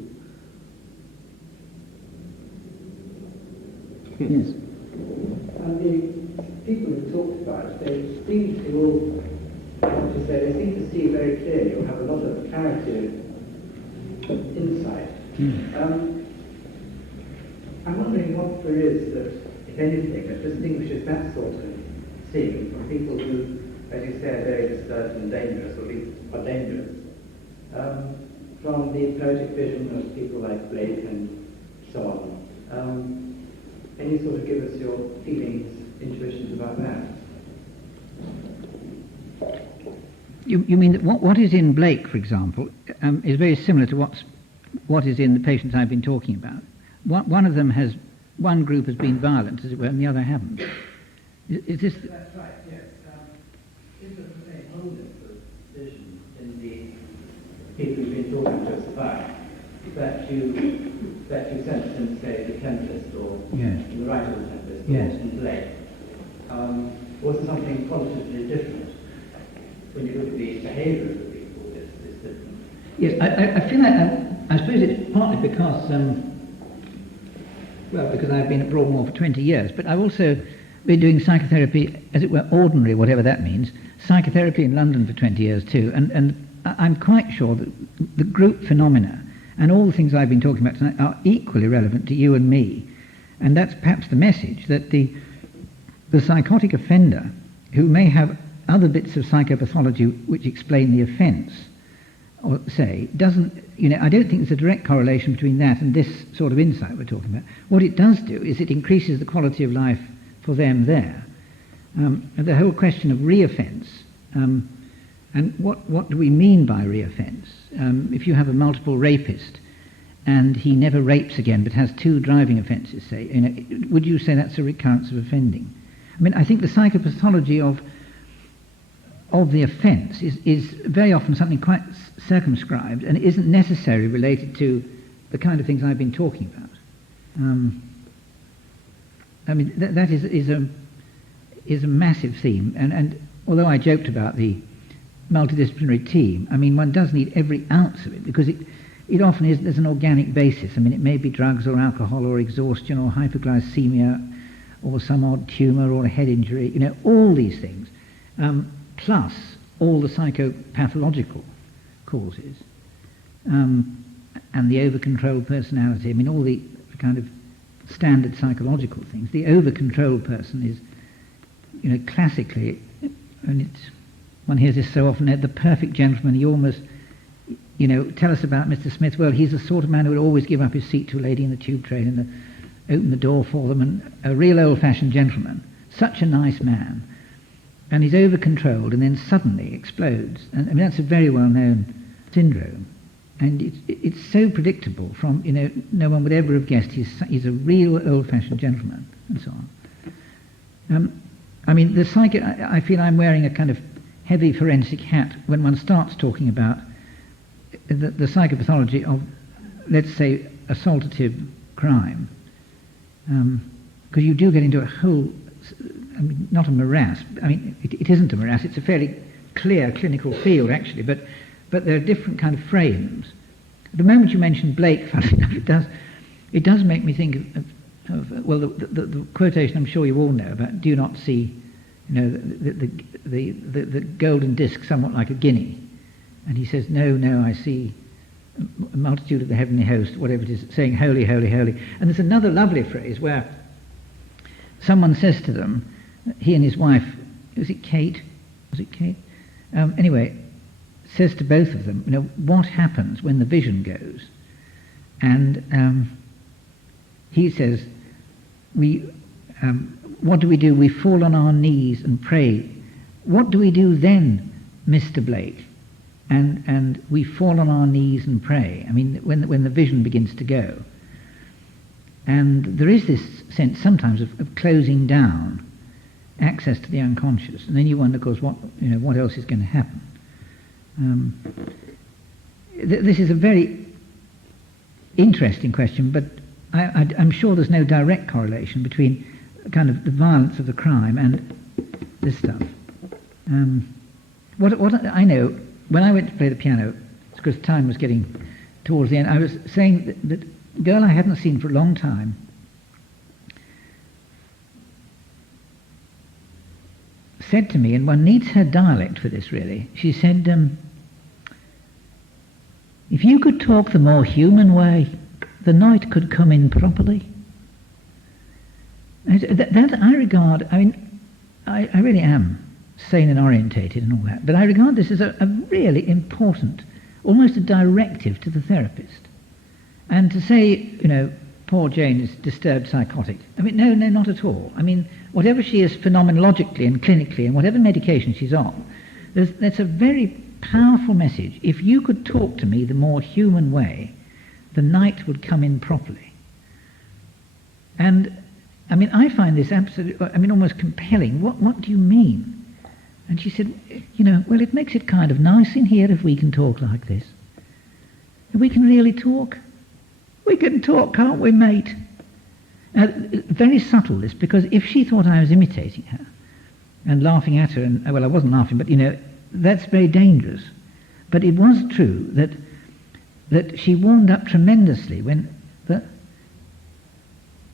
Yes. And the people who talked about it, they seem to all, what to say, they seem to see very clearly or have a lot of clarity of insight. I'm wondering what there is that, if anything, that distinguishes that sort of seeing from people who, as you say, are very disturbed and dangerous, or at least are dangerous, from the poetic vision of people like Blake and so on. Can you sort of give us your feelings, intuitions about that? You mean that what is in Blake, for example, is very similar to what is in the patients I've been talking about. One group has been violent, as it were, and the other haven't. Is this? That's right. Yes. Is there the same wholeness of vision in the people who've been talking to us about that you sense in, say, the Tempest or in the writer of the Tempest or in Blake? Or is there something qualitatively different when you look at the behaviour of the people? It's different. Yes, I feel like I suppose it's partly because because I've been at Broadmoor for 20 years, but I've also been doing psychotherapy, as it were, ordinary, whatever that means, psychotherapy in London for 20 years too, and I'm quite sure that the group phenomena and all the things I've been talking about tonight are equally relevant to you and me. And that's perhaps the message, that the psychotic offender, who may have other bits of psychopathology which explain the offence, or say, doesn't, I don't think there's a direct correlation between that and this sort of insight we're talking about. What it does do is it increases the quality of life for them there. And the whole question of reoffence, and what do we mean by reoffence? If you have a multiple rapist and he never rapes again but has 2 driving offences, say, would you say that's a recurrence of offending? I mean, I think the psychopathology of the offence is very often something quite circumscribed and isn't necessarily related to the kind of things I've been talking about. I mean, that is a massive theme, and although I joked about the multidisciplinary team, I mean, one does need every ounce of it, because it often is, there's an organic basis. I mean, it may be drugs or alcohol or exhaustion or hyperglycemia or some odd tumour or a head injury, all these things, plus all the psychopathological causes, and the over-controlled personality, all the kind of standard psychological things. The over-controlled person is, classically, and one hears this so often, the perfect gentleman. He almost, tell us about Mr. Smith. Well, he's the sort of man who would always give up his seat to a lady in the tube train and open the door for them, and a real old-fashioned gentleman. Such a nice man. And he's over-controlled and then suddenly explodes. And that's a very well-known syndrome. And it's so predictable from, no one would ever have guessed he's a real old-fashioned gentleman, and so on. I feel I'm wearing a kind of heavy forensic hat when one starts talking about the psychopathology of, let's say, assaultative crime. Because you do get into a whole, not a morass. It isn't a morass. It's a fairly clear clinical field, actually. But there are different kind of frames. The moment you mention Blake, funny enough, it does make me think of the quotation I'm sure you all know about, do not see, the golden disc somewhat like a guinea. And he says, no, I see a multitude of the heavenly host, whatever it is, saying, holy, holy, holy. And there's another lovely phrase where someone says to them, he and his wife, was it Kate? Anyway, says to both of them, what happens when the vision goes? And he says, what do? We fall on our knees and pray. What do we do then, Mr. Blake? And we fall on our knees and pray. When the vision begins to go. And there is this sense sometimes of closing down access to the unconscious. And then you wonder, of course, what else is going to happen? This is a very interesting question, but I'm sure there's no direct correlation between kind of the violence of the crime and this stuff. What I know, when I went to play the piano, because time was getting towards the end, I was saying that a girl I hadn't seen for a long time said to me, and one needs her dialect for this really, she said, if you could talk the more human way, the night could come in properly. That I regard, I really am sane and orientated and all that, but I regard this as a really important, almost a directive to the therapist. And to say, poor Jane is disturbed psychotic, no, not at all. Whatever she is phenomenologically and clinically and whatever medication she's on, that's a very powerful message. If you could talk to me the more human way, the night would come in properly. And I find this absolutely, almost compelling. What do you mean? And she said, well, it makes it kind of nice in here if we can talk like this. We can really talk. We can talk, can't we, mate? Very subtle, this, because if she thought I was imitating her and laughing at her, and, well, I wasn't laughing, but, that's very dangerous. But it was true that she warmed up tremendously when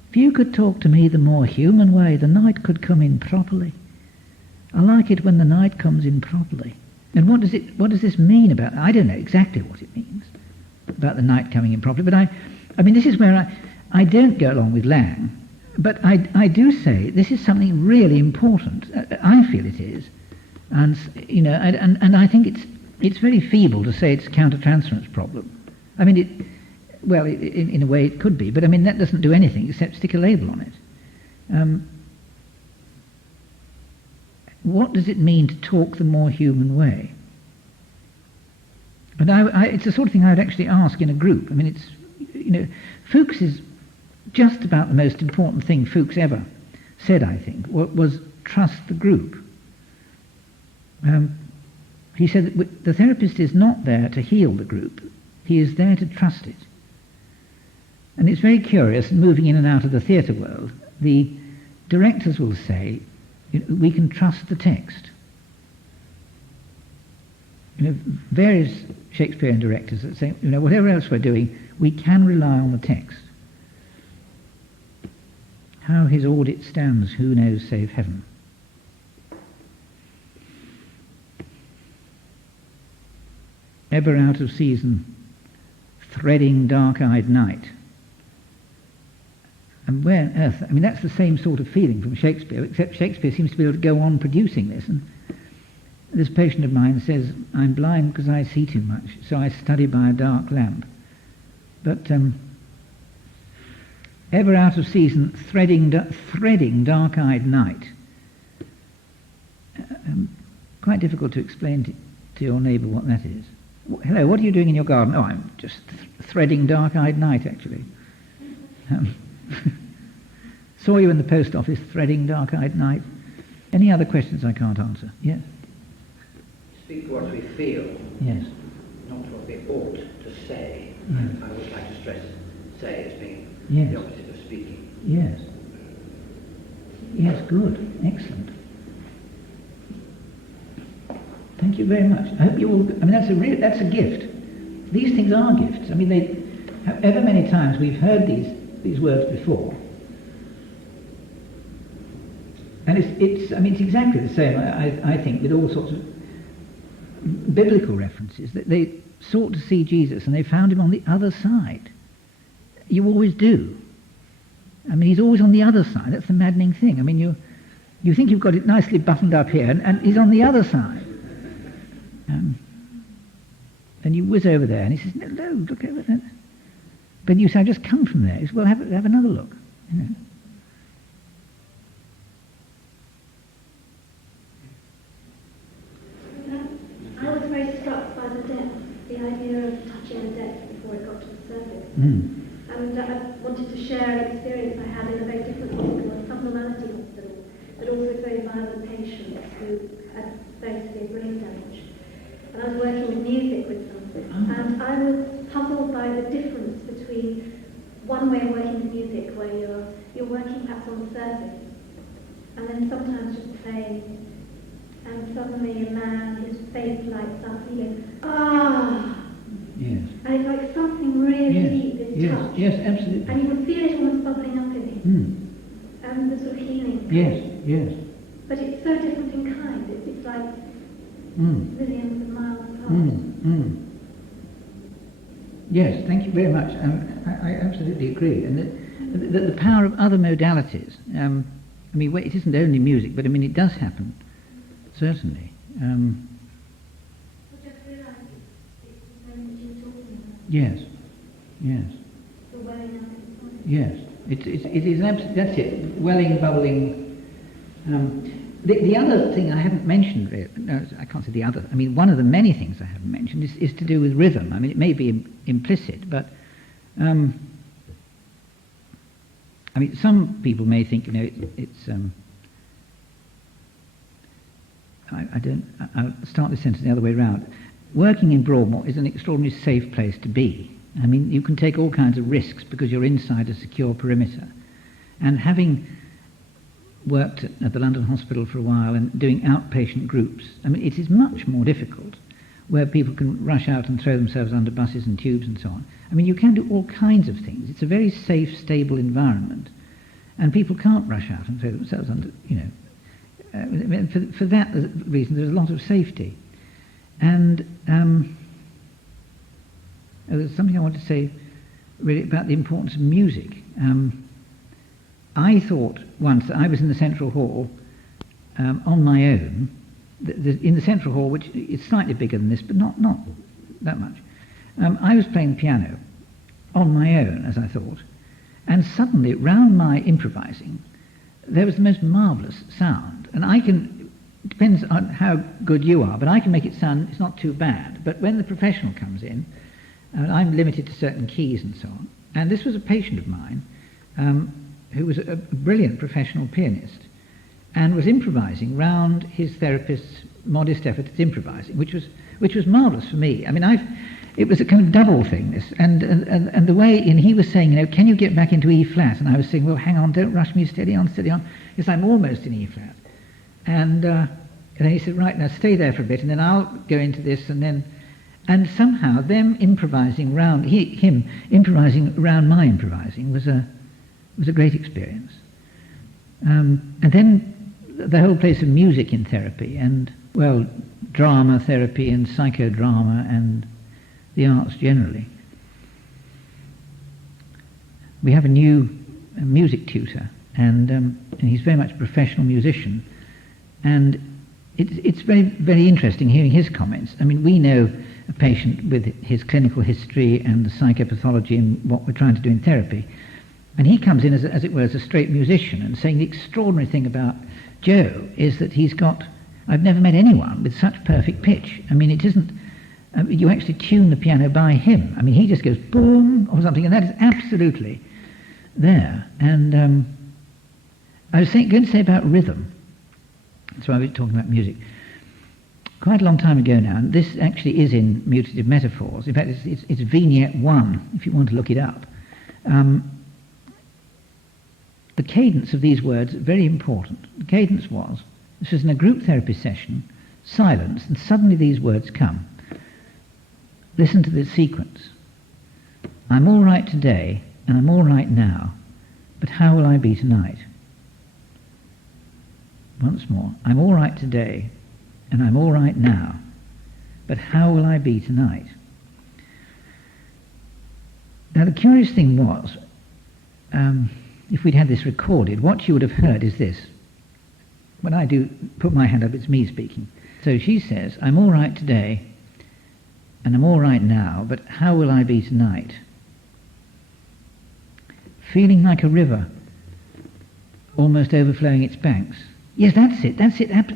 if you could talk to me the more human way, the night could come in properly. I like it when the night comes in properly. And what does this mean about? I don't know exactly what it means about the night coming in properly. But this is where I don't go along with Lang, but I do say this is something really important. I feel it is, and and I think it's very feeble to say it's a countertransference problem. In a way it could be, but that doesn't do anything except stick a label on it. What does it mean to talk the more human way? And it's the sort of thing I would actually ask in a group. Fuchs is just about the most important thing Fuchs ever said, I think, was trust the group. He said that the therapist is not there to heal the group, he is there to trust it. And it's very curious, moving in and out of the theatre world, the directors will say, we can trust the text. Various Shakespearean directors that say, whatever else we're doing, we can rely on the text. How his audit stands, who knows save heaven? Ever out of season, threading dark-eyed night. And where on earth, I mean, that's the same sort of feeling from Shakespeare, except Shakespeare seems to be able to go on producing this. And this patient of mine says, I'm blind because I see too much, so I study by a dark lamp. But ever out of season, threading dark-eyed night. Quite difficult to explain to your neighbour what that is. Hello, what are you doing in your garden? Oh, I'm just threading dark-eyed night, actually. Saw you in the post office threading dark-eyed night. Any other questions I can't answer? Yes? Speak what we feel, Yes. not what we ought to say. Yes. I always like to stress say as being Yes. the opposite of speaking. Yes. Yes, good. Excellent. Thank you very much. I hope you all... I mean, that's a gift. These things are gifts. I mean, however many times we've heard these words before, and it's exactly the same, I think, with all sorts of biblical references. That they sought to see Jesus and they found him on the other side. You always do. I mean, he's always on the other side. That's the maddening thing. I mean, you think you've got it nicely buttoned up here, and he's on the other side. And you whiz over there, and he says, no, look over there. But you say, I've just come from there. He says, well, have another look. You know. I was very struck by the depth, the idea of touching the depth before it got to the surface. Mm. And I wanted to share an experience I had in a very different hospital, a subnormality hospital, but also with very violent patients who had very severe brain damage. And I was working with music with them. And I was puzzled by the difference between one way of working with music where you're working perhaps on the surface, and then sometimes just playing, and suddenly a man, his face lights up, and he goes, ah! Yes. And it's like something really deep is touched. Yes, absolutely. And you can feel it almost bubbling up in him. And the sort of healing. Yes. But it's so different in kind. It's like millions of miles apart. Yes, thank you very much. I absolutely agree. And the power of other modalities. I mean, it isn't only music, but I mean, it does happen, certainly. Yes. The welling up inside. Yes. It is absolutely, that's it. Welling, bubbling. The other thing I haven't mentioned, no, I can't say the other, I mean, one of the many things I haven't mentioned is to do with rhythm. I mean, it may be implicit, but, I mean, some people may think, you know, I'll start this sentence the other way around. Working in Broadmoor is an extraordinarily safe place to be. I mean, you can take all kinds of risks because you're inside a secure perimeter. And having worked at the London Hospital for a while and doing outpatient groups, I mean, it is much more difficult where people can rush out and throw themselves under buses and tubes and so on. I mean, you can do all kinds of things. It's a very safe, stable environment. And people can't rush out and throw themselves under, you know. For that reason, there's a lot of safety. And there's something I want to say really about the importance of music. I thought once that I was in the central hall on my own, in the central hall, which is slightly bigger than this, but not that much. I was playing the piano on my own, as I thought, and suddenly, round my improvising, there was the most marvellous sound. And it depends on how good you are, but I can make it sound, it's not too bad. But when the professional comes in, I'm limited to certain keys and so on. And this was a patient of mine who was a brilliant professional pianist and was improvising round his therapist's modest effort at improvising, which was marvellous for me. I mean, it was a kind of double thing, this. And the way he was saying, you know, can you get back into E flat? And I was saying, well, hang on, don't rush me, steady on. Yes, I'm almost in E flat. And then he said, right, now stay there for a bit, and then I'll go into this, and somehow them improvising round, him improvising round my improvising was a great experience. And then the whole place of music in therapy, and, well, drama therapy and psychodrama and the arts generally. We have a new music tutor, and he's very much a professional musician, and it's very, very interesting hearing his comments. I mean, we know a patient with his clinical history and the psychopathology and what we're trying to do in therapy, and he comes in as it were as a straight musician and saying the extraordinary thing about Joe is that I've never met anyone with such perfect pitch. I mean, it isn't, you actually tune the piano by him. I mean, he just goes boom or something, and that is absolutely there. And I was going to say about rhythm, so I was talking about music, quite a long time ago now, and this actually is in Mutative Metaphors. In fact, it's Vignette 1, if you want to look it up. The cadence of these words is very important. The cadence was, this was in a group therapy session, silence, and suddenly these words come. Listen to this sequence. I'm all right today, and I'm all right now, but how will I be tonight? Once more. I'm all right today, and I'm all right now, but how will I be tonight? Now the curious thing was, if we'd had this recorded, what you would have heard is this. When I do put my hand up, it's me speaking. So she says, I'm all right today, and I'm all right now, but how will I be tonight? Feeling like a river, almost overflowing its banks. Yes, that's it,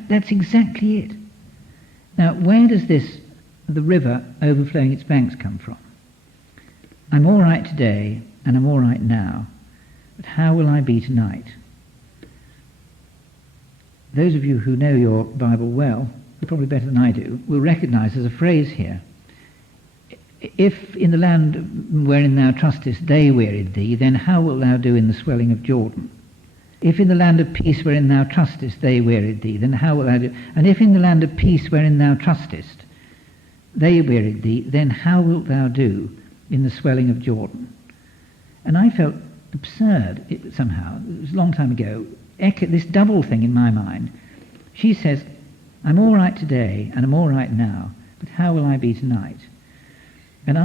that's exactly it. Now, where does the river overflowing its banks come from? I'm all right today, and I'm all right now, but how will I be tonight? Those of you who know your Bible well, probably better than I do, will recognize there's a phrase here. If in the land wherein thou trustest they wearied thee, then how wilt thou do in the swelling of Jordan? If in the land of peace wherein thou trustest they wearied thee, then how wilt thou do? And if in the land of peace wherein thou trustest they wearied thee, then how wilt thou do in the swelling of Jordan? And I felt absurd somehow, it was a long time ago, this double thing in my mind. She says, I'm all right today and I'm all right now, but how will I be tonight? And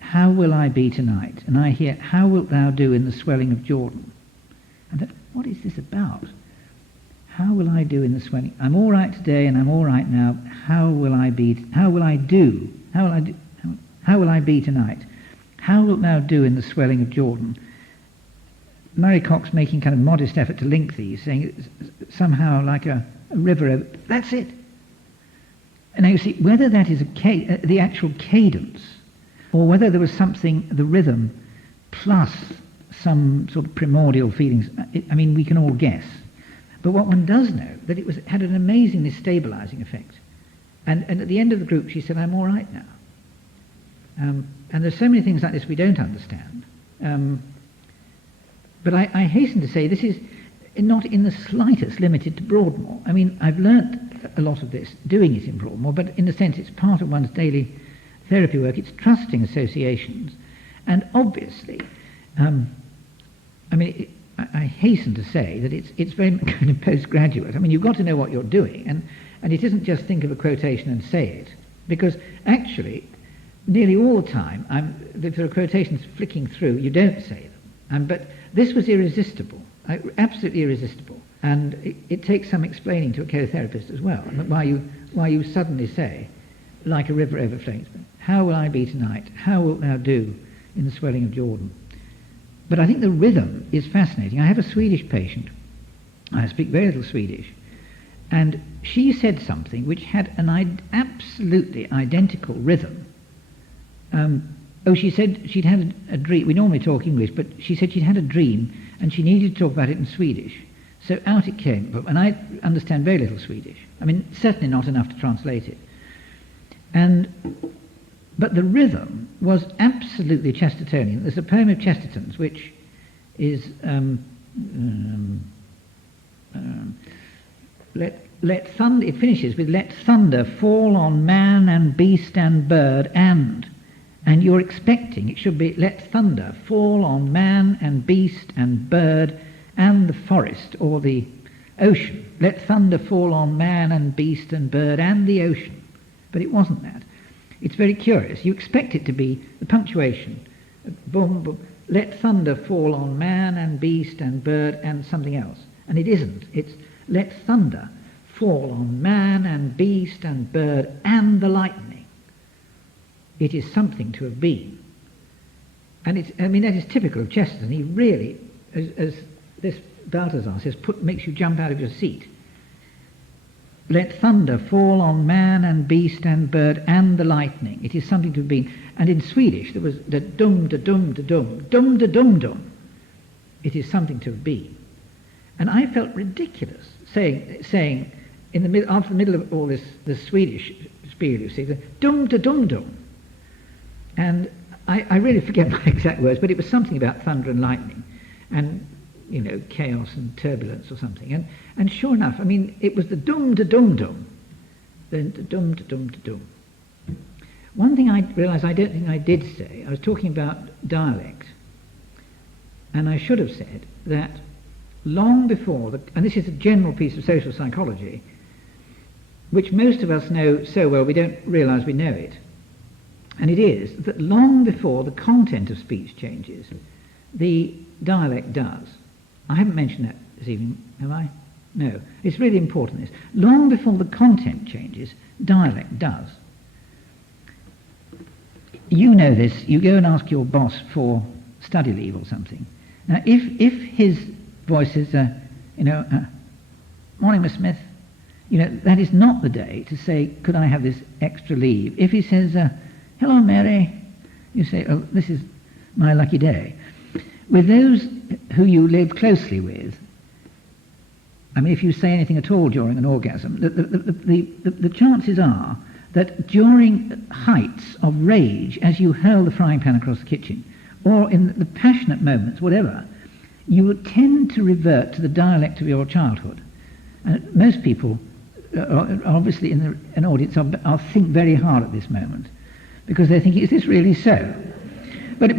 how will I be tonight? And I hear, how wilt thou do in the swelling of Jordan? And I thought, what is this about? How will I do in the swelling? I'm all right today and I'm all right now. How will I be tonight? How wilt thou do in the swelling of Jordan? Murray Cox making kind of modest effort to link these, saying somehow like a river. That's it. And now you see, whether that is the actual cadence, or whether there was something, the rhythm, plus some sort of primordial feelings, I mean, we can all guess. But what one does know, that it had an amazingly stabilizing effect. And at the end of the group, she said, I'm all right now. And there's so many things like this we don't understand. But I hasten to say this is not in the slightest limited to Broadmoor. I mean, I've learnt a lot of this doing it in Broadmoor, but in a sense it's part of one's daily therapy work. It's trusting associations. And obviously, I hasten to say that it's very kind of postgraduate. I mean, you've got to know what you're doing, and it isn't just think of a quotation and say it, because actually, nearly all the time, if there are quotations flicking through, you don't say them. But this was irresistible, absolutely irresistible, and it takes some explaining to a co-therapist as well, why you suddenly say, like a river overflowing, how will I be tonight? How wilt thou do in the swelling of Jordan? But I think the rhythm is fascinating. I have a Swedish patient. I speak very little Swedish. And she said something which had an absolutely identical rhythm. She said she'd had a dream. We normally talk English, but she said she'd had a dream and she needed to talk about it in Swedish. So out it came. And I understand very little Swedish. I mean, certainly not enough to translate it. But the rhythm was absolutely Chestertonian. There's a poem of Chesterton's which is let thunder. It finishes with let thunder fall on man and beast and bird and you're expecting it should be let thunder fall on man and beast and bird and the forest or the ocean. Let thunder fall on man and beast and bird and the ocean. But it wasn't that. It's very curious. You expect it to be the punctuation. Boom, boom. Let thunder fall on man and beast and bird and something else. And it isn't. It's let thunder fall on man and beast and bird and the lightning. It is something to have been. And that is typical of Chesterton. He really, as this Balthazar says, makes you jump out of your seat. Let thunder fall on man and beast and bird and the lightning. It is something to have been. And in Swedish there was the dum da dum da dum, dum da dum dum. It is something to have been. And I felt ridiculous saying in the middle, after the middle of all this, the Swedish spiel, you see, the dum da dum dum. And I really forget my exact words, but it was something about thunder and lightning, and chaos and turbulence or something. And sure enough, it was the dum da dum dum, then the dum da dum da dum. One thing I realised I don't think I did say, I was talking about dialect, and I should have said that long before, and this is a general piece of social psychology, which most of us know so well we don't realise we know it, and it is that long before the content of speech changes, the dialect does. I haven't mentioned that this evening, have I? No. It's really important, this. Long before the content changes, dialect does. You know this. You go and ask your boss for study leave or something. Now, if his voice is, morning, Miss Smith, that is not the day to say, could I have this extra leave? If he says, hello, Mary, you say, oh, this is my lucky day. With those who you live closely with, if you say anything at all during an orgasm, the chances are that during heights of rage, as you hurl the frying pan across the kitchen, or in the passionate moments, whatever, you would tend to revert to the dialect of your childhood. And most people, obviously in an audience, I'll think very hard at this moment, because they're thinking, is this really so? But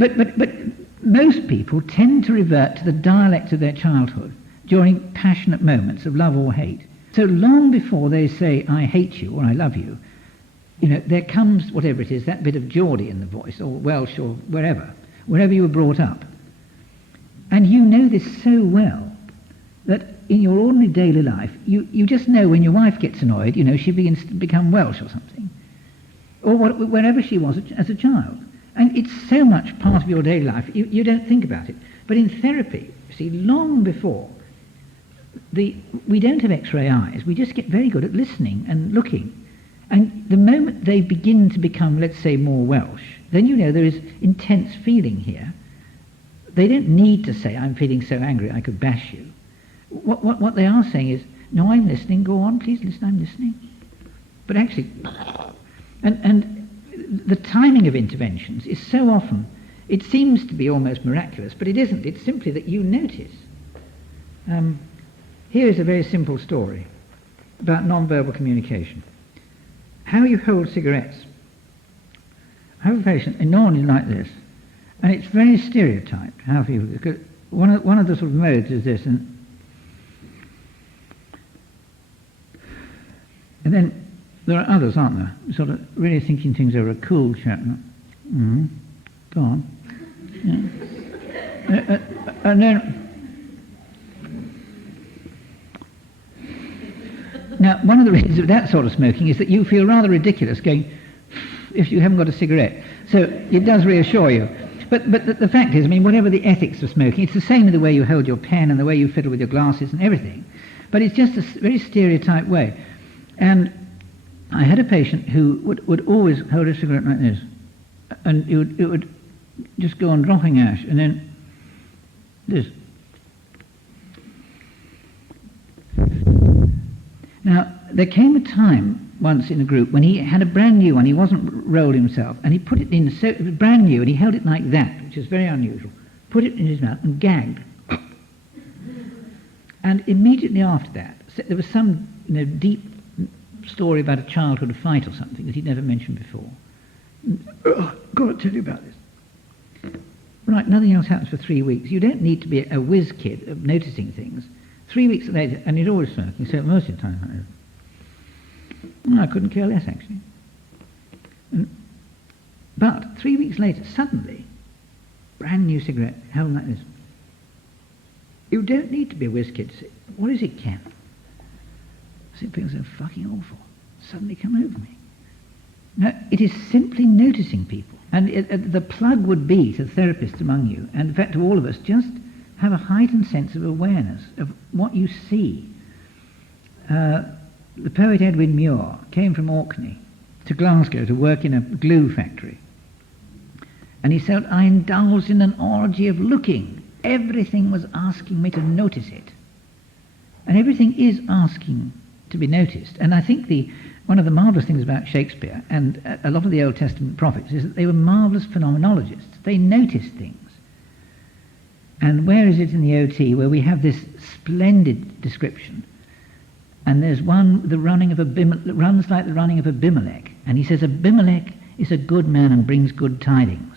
most people tend to revert to the dialect of their childhood during passionate moments of love or hate. So long before they say, I hate you or I love you, there comes, whatever it is, that bit of Geordie in the voice, or Welsh, or wherever you were brought up. And you know this so well that in your ordinary daily life, you just know when your wife gets annoyed, she begins to become Welsh or something. Or wherever she was as a child. And it's so much part of your daily life, you don't think about it. But in therapy, you see, long before, we don't have X-ray eyes, we just get very good at listening and looking. And the moment they begin to become, let's say, more Welsh, then there is intense feeling here. They don't need to say, I'm feeling so angry I could bash you. What they are saying is, no, I'm listening, go on, please listen, I'm listening. But actually, and the timing of interventions is so often, it seems to be almost miraculous, but it isn't. It's simply that you notice. Here is a very simple story about non-verbal communication. How you hold cigarettes. I have a patient normally like this, and it's very stereotyped how people, because one of the sort of modes is this, and then there are others, aren't there? Sort of really thinking things over, a cool chap. Mm-hmm. Go on. Yeah. And then, now, one of the reasons of that sort of smoking is that you feel rather ridiculous going, if you haven't got a cigarette. So it does reassure you. But the fact is, whatever the ethics of smoking, it's the same in the way you hold your pen and the way you fiddle with your glasses and everything. But it's just a very stereotyped way. And I had a patient who would always hold a cigarette like this, and it would just go on dropping ash, and then this. Now, there came a time once in a group when he had a brand new one, he wasn't rolled himself, and he put it in, so it was brand new, and he held it like that, which is very unusual, put it in his mouth and gagged. And immediately after that, there was some deep story about a childhood fight or something that he'd never mentioned before. I've got to tell you about this. right, nothing else happens for 3 weeks. You don't need to be a whiz kid of noticing things. 3 weeks later, and you're always smoking, so most of the time, I couldn't care less, actually. But 3 weeks later, suddenly, brand new cigarette, held like this. You don't need to be a whiz kid to see. What is it, Ken? I said, it feels so fucking awful. Suddenly come over me. No, it is simply noticing people. And the plug would be to therapists among you, and in fact to all of us, just have a heightened sense of awareness of what you see. The poet Edwin Muir came from Orkney to Glasgow to work in a glue factory. And he said, I indulged in an orgy of looking. Everything was asking me to notice it. And everything is asking to be noticed. And I think one of the marvellous things about Shakespeare and a lot of the Old Testament prophets is that they were marvellous phenomenologists. They noticed things. And where is it in the OT where we have this splendid description? And there's one, the running of Abimelech, that runs like the running of Abimelech. And he says, Abimelech is a good man and brings good tidings.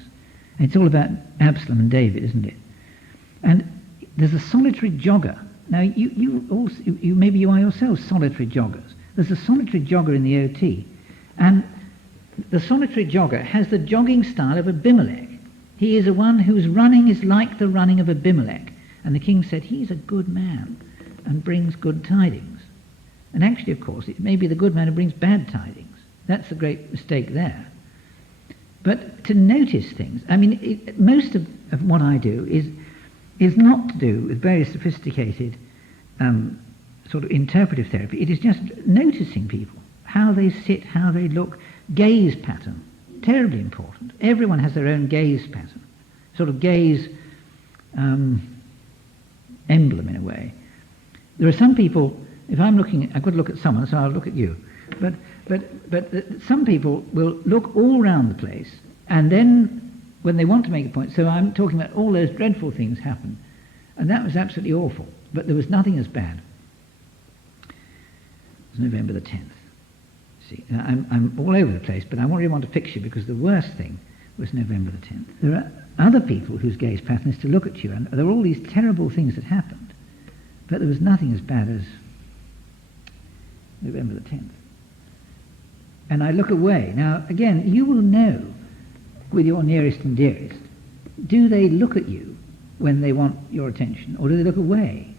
And it's all about Absalom and David, isn't it? And there's a solitary jogger. Now, maybe you are yourselves solitary joggers. There's a solitary jogger in the OT. And the solitary jogger has the jogging style of Abimelech. He is the one whose running is like the running of Abimelech. And the king said, he's a good man and brings good tidings. And actually, of course, it may be the good man who brings bad tidings. That's the great mistake there. But to notice things, I mean, most of what I do is not to do with very sophisticated sort of interpretive therapy. It is just noticing people, how they sit, how they look, gaze pattern, terribly important. Everyone has their own gaze pattern, sort of gaze emblem in a way. There are some people, if I'm looking, I've got to look at someone, so I'll look at you. But some people will look all round the place, and then when they want to make a point, so I'm talking about all those dreadful things happen, and that was absolutely awful, but there was nothing as bad. It was November the 10th. See, now I'm all over the place, but I really want to fix you because the worst thing was November the 10th. There are other people whose gaze pattern is to look at you, and there were all these terrible things that happened, but there was nothing as bad as November the 10th. And I look away. Now, again, you will know with your nearest and dearest, do they look at you when they want your attention, or do they look away?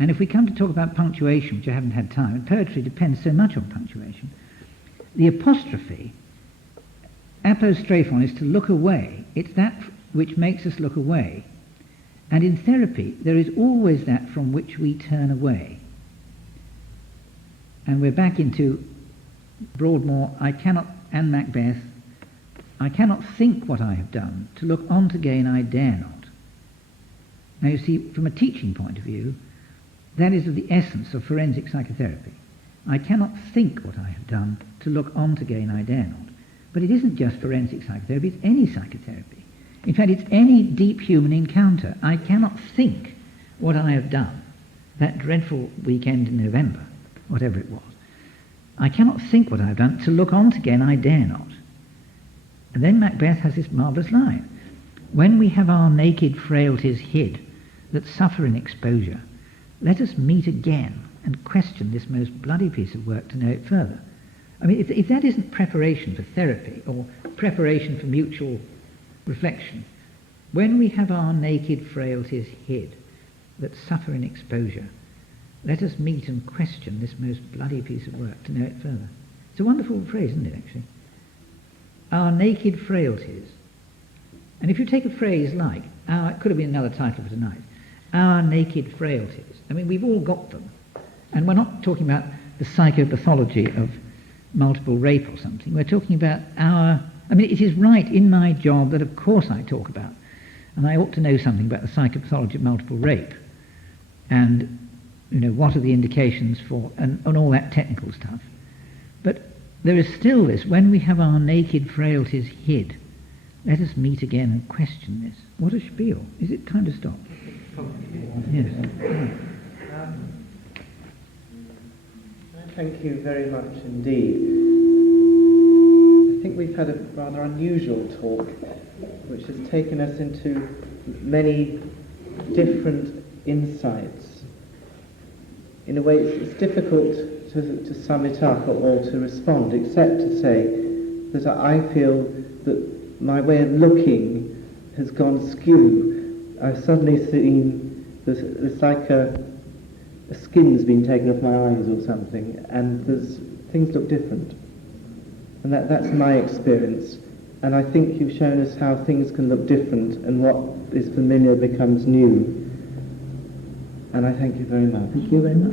And if we come to talk about punctuation, which I haven't had time, and poetry depends so much on punctuation, the apostrophe, apostrophon, is to look away. It's that which makes us look away. And in therapy, there is always that from which we turn away. And we're back into Broadmoor, I cannot, and Macbeth, I cannot think what I have done, to look on't again I dare not. Now you see, from a teaching point of view, that is of the essence of forensic psychotherapy. I cannot think what I have done, to look on't again I dare not. But it isn't just forensic psychotherapy, it's any psychotherapy. In fact, it's any deep human encounter. I cannot think what I have done, that dreadful weekend in November, whatever it was. I cannot think what I have done, to look on't again I dare not. And then Macbeth has this marvellous line. When we have our naked frailties hid, that suffer in exposure, let us meet again and question this most bloody piece of work to know it further. I mean, if that isn't preparation for therapy or preparation for mutual reflection, when we have our naked frailties hid, that suffer in exposure, let us meet and question this most bloody piece of work to know it further. It's a wonderful phrase, isn't it, actually? Our naked frailties. And if you take a phrase like, it could have been another title for tonight, our naked frailties. I mean, we've all got them. And we're not talking about the psychopathology of multiple rape or something. We're talking about it is right in my job that of course I talk about, and I ought to know something about the psychopathology of multiple rape. And what are the indications for, and all that technical stuff. But there is still this, when we have our naked frailties hid, let us meet again and question this. What a spiel. Is it time to stop? Yes. Thank you very much indeed. I think we've had a rather unusual talk, which has taken us into many different insights. In a way, it's difficult to sum it up or to respond, except to say that I feel that my way of looking has gone skew. I've suddenly seen it's like a skin's been taken off my eyes or something, and things look different. And that's my experience. And I think you've shown us how things can look different and what is familiar becomes new. And I thank you very much. Thank you very much.